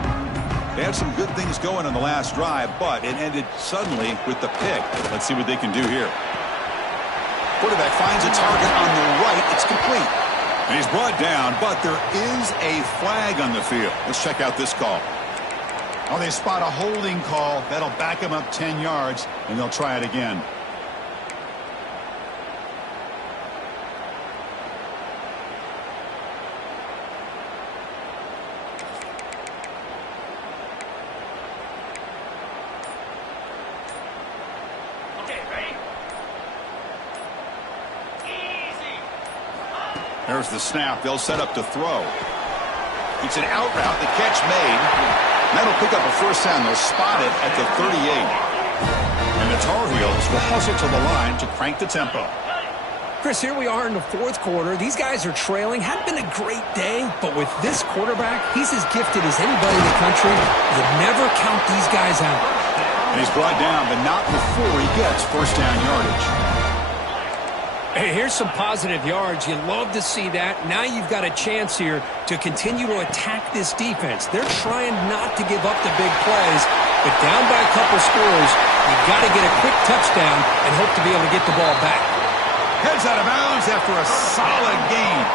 They had some good things going on the last drive, but it ended suddenly with the pick. Let's see what they can do here. Quarterback finds a target on the right. It's complete. And he's brought down, but there is a flag on the field. Let's check out this call. Oh, they spot a holding call. That'll back him up 10 yards, and they'll try it again. There's the snap. They'll set up to throw. It's an out route. The catch made. That'll pick up a first down. They'll spot it at the 38. And the Tar Heels will hustle to the line to crank the tempo. Chris, here we are in the 4th quarter. These guys are trailing. Hadn't been a great day, but with this quarterback, he's as gifted as anybody in the country. You never count these guys out. And he's brought down, but not before he gets first down yardage. Hey, here's some positive yards. You love to see that. Now you've got a chance here to continue to attack this defense. They're trying not to give up the big plays, but down by a couple scores, you've got to get a quick touchdown and hope to be able to get the ball back. Heads out of bounds after a solid gain.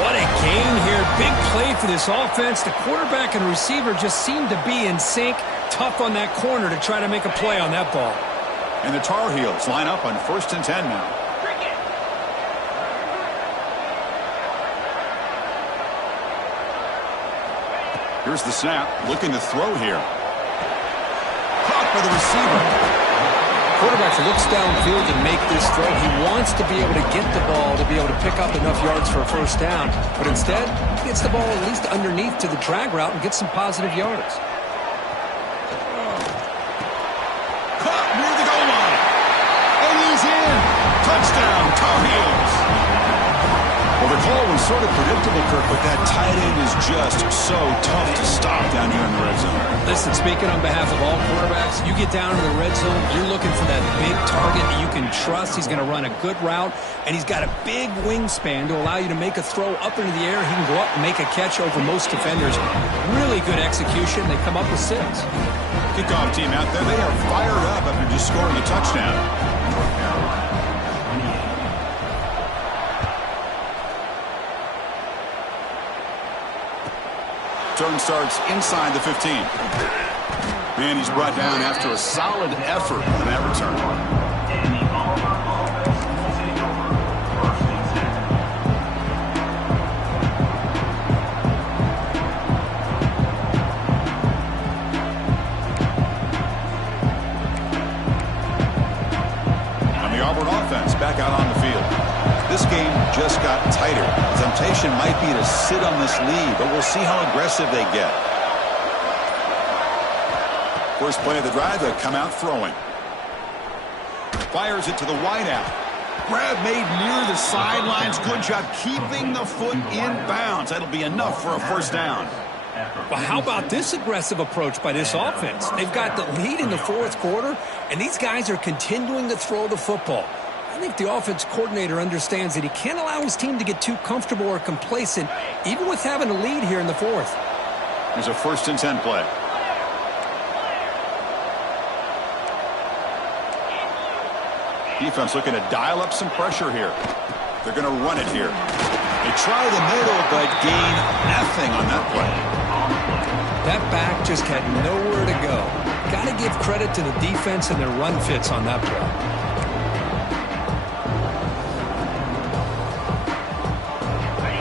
What a gain here Big play for this offense. The quarterback and receiver just seem to be in sync. Tough on that corner to try to make a play on that ball. And the Tar Heels line up on 1st and 10 now. Here's the snap. Looking to throw here. Caught by the receiver. Quarterback looks downfield to make this throw. He wants to be able to get the ball to be able to pick up enough yards for a first down. But instead, he gets the ball at least underneath to the drag route and gets some positive yards. Caught near the goal line. And he's in. Touchdown, Tar Heels. Well, the call was sort of predictable, Kirk, but that tight end is just so tough to stop down here in the red zone. Listen, speaking on behalf of all quarterbacks, you get down in the red zone, you're looking for that big target that you can trust. He's going to run a good route, and he's got a big wingspan to allow you to make a throw up into the air. He can go up and make a catch over most defenders. Really good execution. They come up with 6. Kickoff team out there. They are fired up after just scoring a touchdown. Turn starts inside the 15. And he's brought down after a solid effort on that return. And the Auburn offense will take over 1st and 10. On the Auburn offense, back out on the field. This game just got tighter. The temptation might be to sit on this lead, but we'll see how aggressive they get. First play of the drive, they come out throwing. Fires it to the wideout. Grab made near the sidelines. Good job keeping the foot in bounds. That'll be enough for a first down. Well, how about this aggressive approach by this offense? They've got the lead in the 4th quarter, and these guys are continuing to throw the football. I think the offense coordinator understands that he can't allow his team to get too comfortable or complacent, even with having a lead here in the 4th. Here's a 1st and 10 play. Defense looking to dial up some pressure here. They're going to run it here. They try the middle, but gain nothing on that play. That back just had nowhere to go. Got to give credit to the defense and their run fits on that play.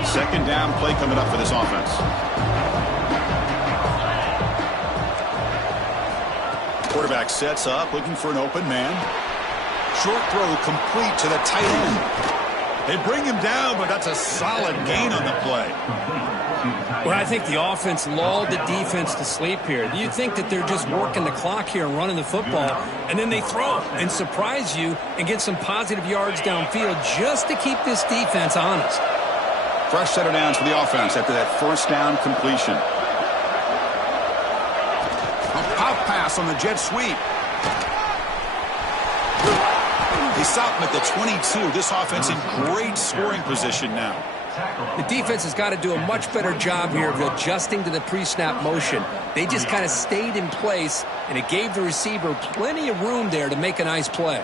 Second down play coming up for this offense. Quarterback sets up, looking for an open man. Short throw complete to the tight end. They bring him down, but that's a solid gain on the play. Well, I think the offense lulled the defense to sleep here. Do you think that they're just working the clock here and running the football, and then they throw and surprise you and get some positive yards downfield just to keep this defense honest? Fresh set of downs for the offense after that first down completion. A pop pass on the jet sweep. They stop him at the 22. This offense in great scoring position now. The defense has got to do a much better job here of adjusting to the pre-snap motion. They just kind of stayed in place, and it gave the receiver plenty of room there to make a nice play.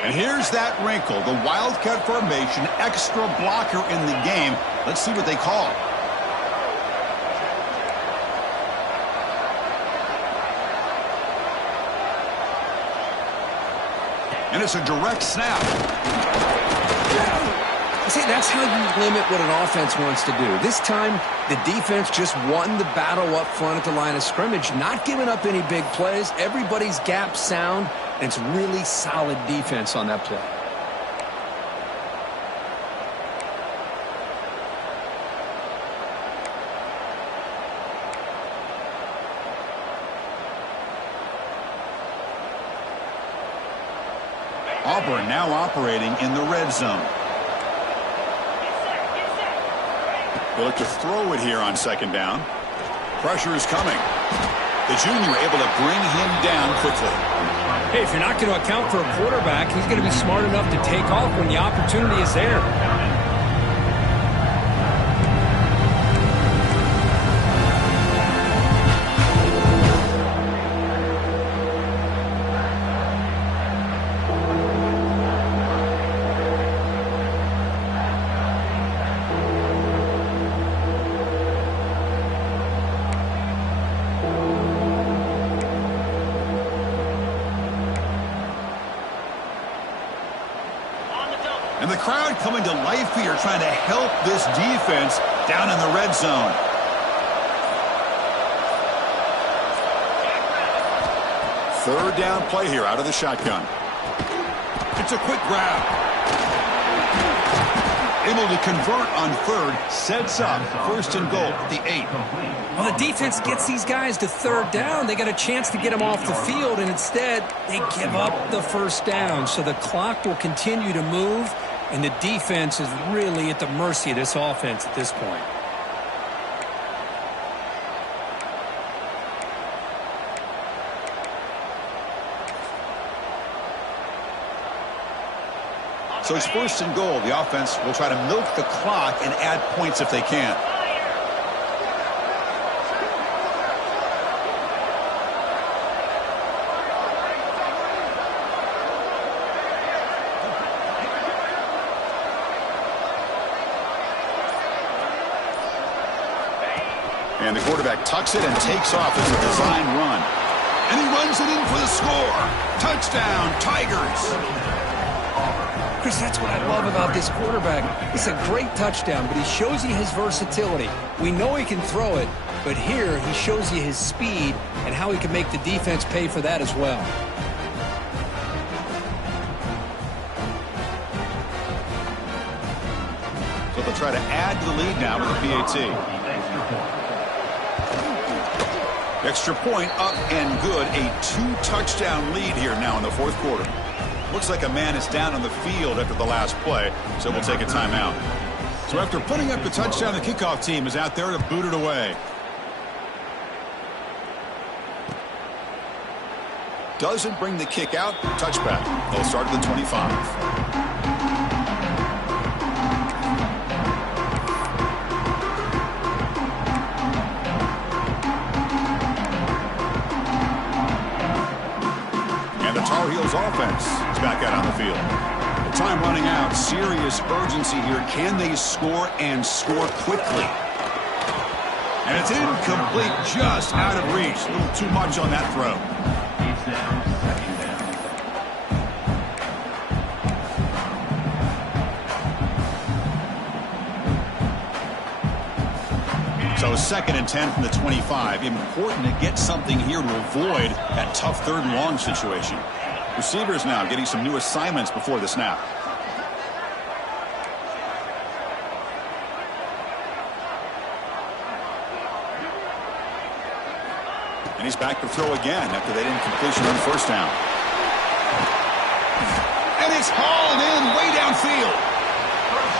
And here's that wrinkle, the Wildcat formation, extra blocker in the game. Let's see what they call. And it's a direct snap. See, that's how you limit what an offense wants to do. This time, the defense just won the battle up front at the line of scrimmage, not giving up any big plays. Everybody's gap sound, and it's really solid defense on that play. Auburn now operating in the red zone. They look to throw it here on second down. Pressure is coming. The junior able to bring him down quickly. Hey, if you're not going to account for a quarterback, he's going to be smart enough to take off when the opportunity is there. And the crowd coming to life here, trying to help this defense down in the red zone. Third down play here out of the shotgun. It's a quick grab. Able to convert on third, sets up first and goal at the 8. Well, the defense gets these guys to third down. They got a chance to get them off the field, and instead they give up the first down. So the clock will continue to move, and the defense is really at the mercy of this offense at this point. So it's first and goal. The offense will try to milk the clock and add points if they can. And the quarterback tucks it and takes off as a design run. And he runs it in for the score. Touchdown, Tigers. Chris, that's what I love about this quarterback. It's a great touchdown, but he shows you his versatility. We know he can throw it, but here he shows you his speed and how he can make the defense pay for that as well. So they'll try to add to the lead now with the PAT. Extra point up and good. A 2-touchdown lead here now in the fourth quarter. Looks like a man is down on the field after the last play, so we'll take a timeout. So after putting up the touchdown, the kickoff team is out there to boot it away. Doesn't bring the kick out. Touchback. They'll start at the 25. Tar Heels offense is back out on the field. The time running out. Serious urgency here. Can they score and score quickly? And it's incomplete, just out of reach. A little too much on that throw. So 2nd and 10 from the 25. Important to get something here to avoid that tough third and long situation. Receivers now getting some new assignments before the snap. And he's back to throw again after that incompletion on first down. And it's hauled in way downfield.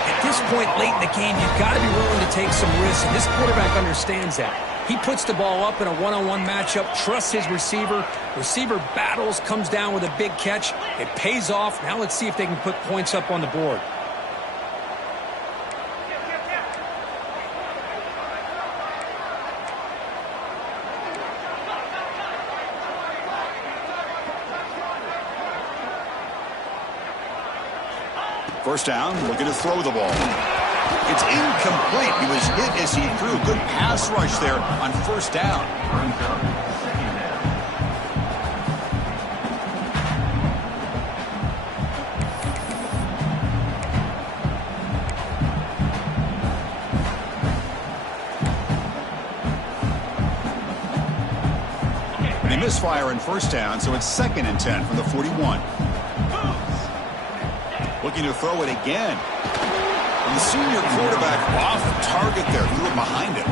At this point late in the game, you've got to be willing to take some risks, and this quarterback understands that. He puts the ball up in a one-on-one matchup, trusts his receiver. Receiver battles, comes down with a big catch. It pays off. Now let's see if they can put points up on the board. First down, looking to throw the ball. It's incomplete. He was hit as he threw. Good pass rush there on first down. They misfire in first down, so it's 2nd and 10 from the 41. Looking to throw it again. And the senior quarterback off target there. Threw it behind him.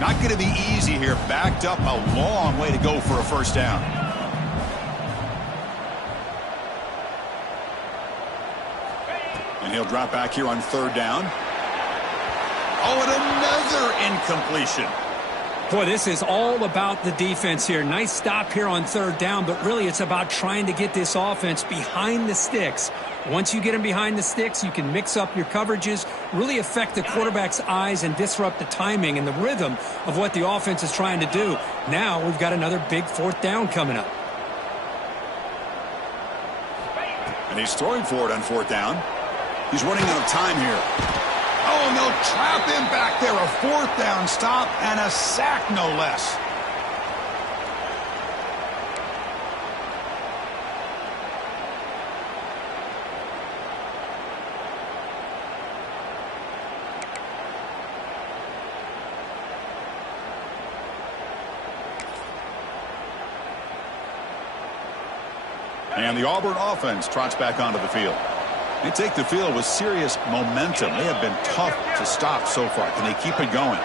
Not going to be easy here. Backed up a long way to go for a first down. And he'll drop back here on third down. Oh, and another incompletion. Boy, this is all about the defense here. Nice stop here on third down, but really it's about trying to get this offense behind the sticks. Once you get them behind the sticks, you can mix up your coverages, really affect the quarterback's eyes and disrupt the timing and the rhythm of what the offense is trying to do. Now we've got another big fourth down coming up. And he's throwing for it on fourth down. He's running out of time here. Oh, and they'll trap him back there. A fourth down stop and a sack, no less. And the Auburn offense trots back onto the field. They take the field with serious momentum. They have been tough to stop so far. Can they keep it going?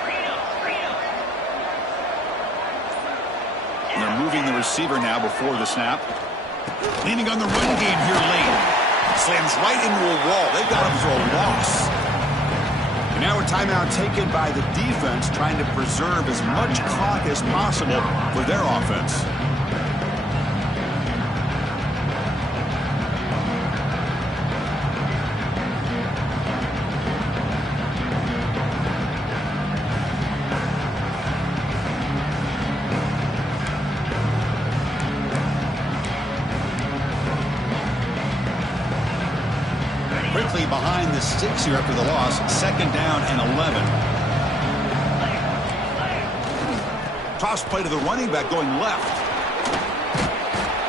And they're moving the receiver now before the snap. Leaning on the run game here late. Slams right into a wall. They've got him for a loss. And now a timeout taken by the defense, trying to preserve as much clock as possible for their offense. Quickly behind the sticks here after the loss. Second down and 11. Toss play to the running back going left.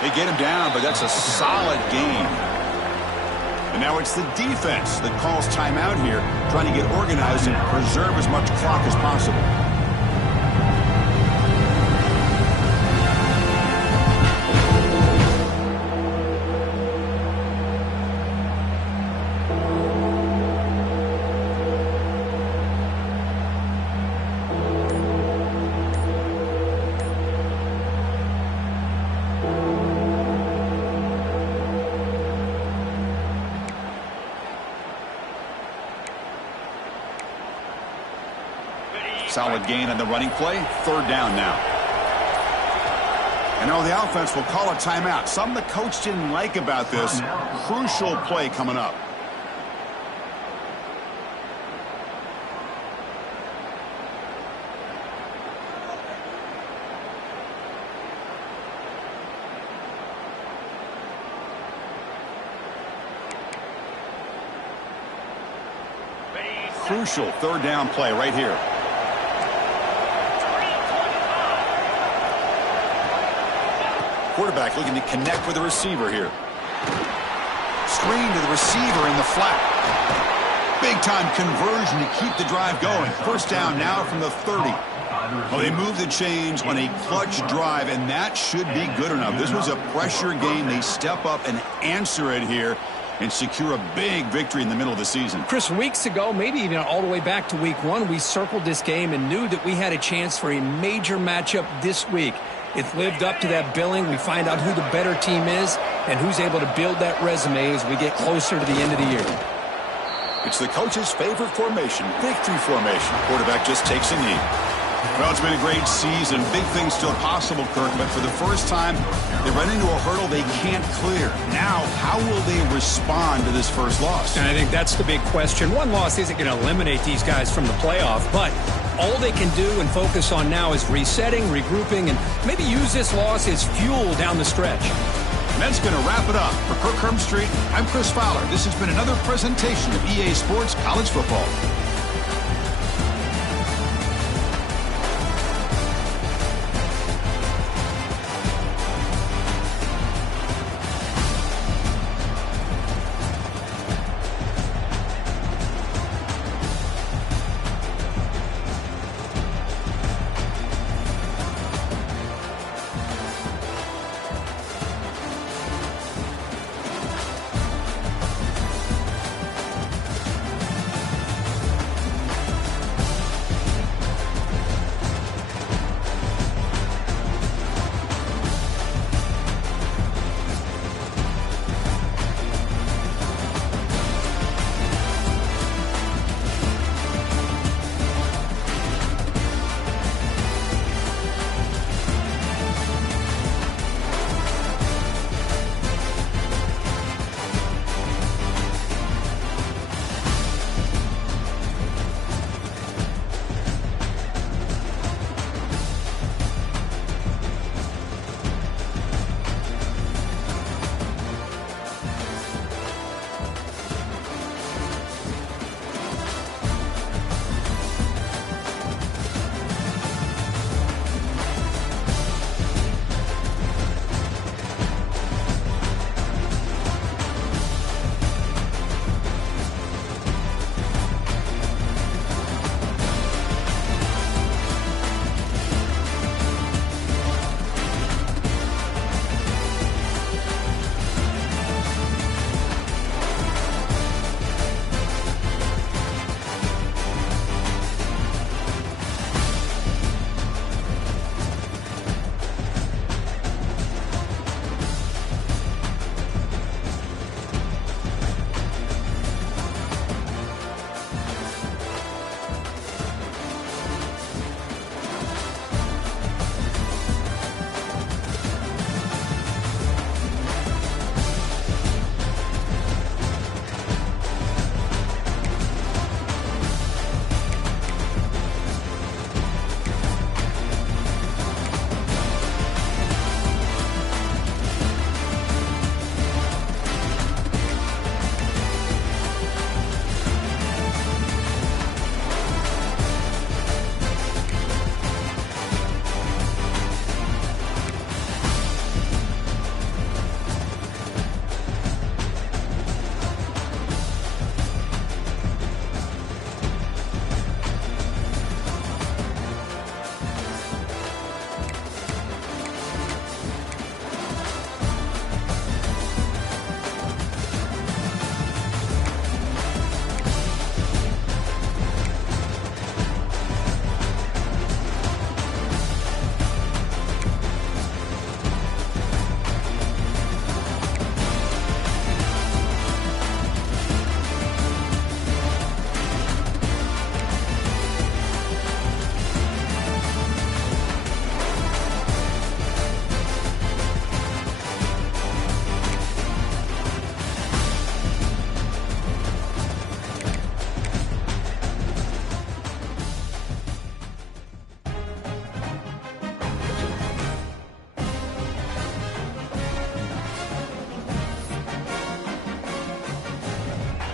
They get him down, but that's a solid gain. And now it's the defense that calls timeout here, trying to get organized and preserve as much clock as possible. Solid gain on the running play. Third down now. And now the offense will call a timeout. Something the coach didn't like about this. Crucial play coming up. Crucial third down play right here. Quarterback looking to connect with the receiver here. Screen to the receiver in the flat. Big time conversion to keep the drive going. First down now from the 30. Well, they move the chains on a clutch drive, and that should be good enough. This was a pressure game. They step up and answer it here and secure a big victory in the middle of the season. Chris, weeks ago, maybe even all the way back to week 1, we circled this game and knew that we had a chance for a major matchup this week. It's lived up to that billing. We find out who the better team is and who's able to build that resume as we get closer to the end of the year. It's the coach's favorite formation, victory formation. Quarterback just takes a knee. Well, it's been a great season. Big things still possible, Kirk, but for the first time, they run into a hurdle they can't clear. Now, how will they respond to this first loss? And I think that's the big question. One loss isn't going to eliminate these guys from the playoff, but all they can do and focus on now is resetting, regrouping, and maybe use this loss as fuel down the stretch. And that's going to wrap it up. For Kirk Street, I'm Chris Fowler. This has been another presentation of EA Sports College Football.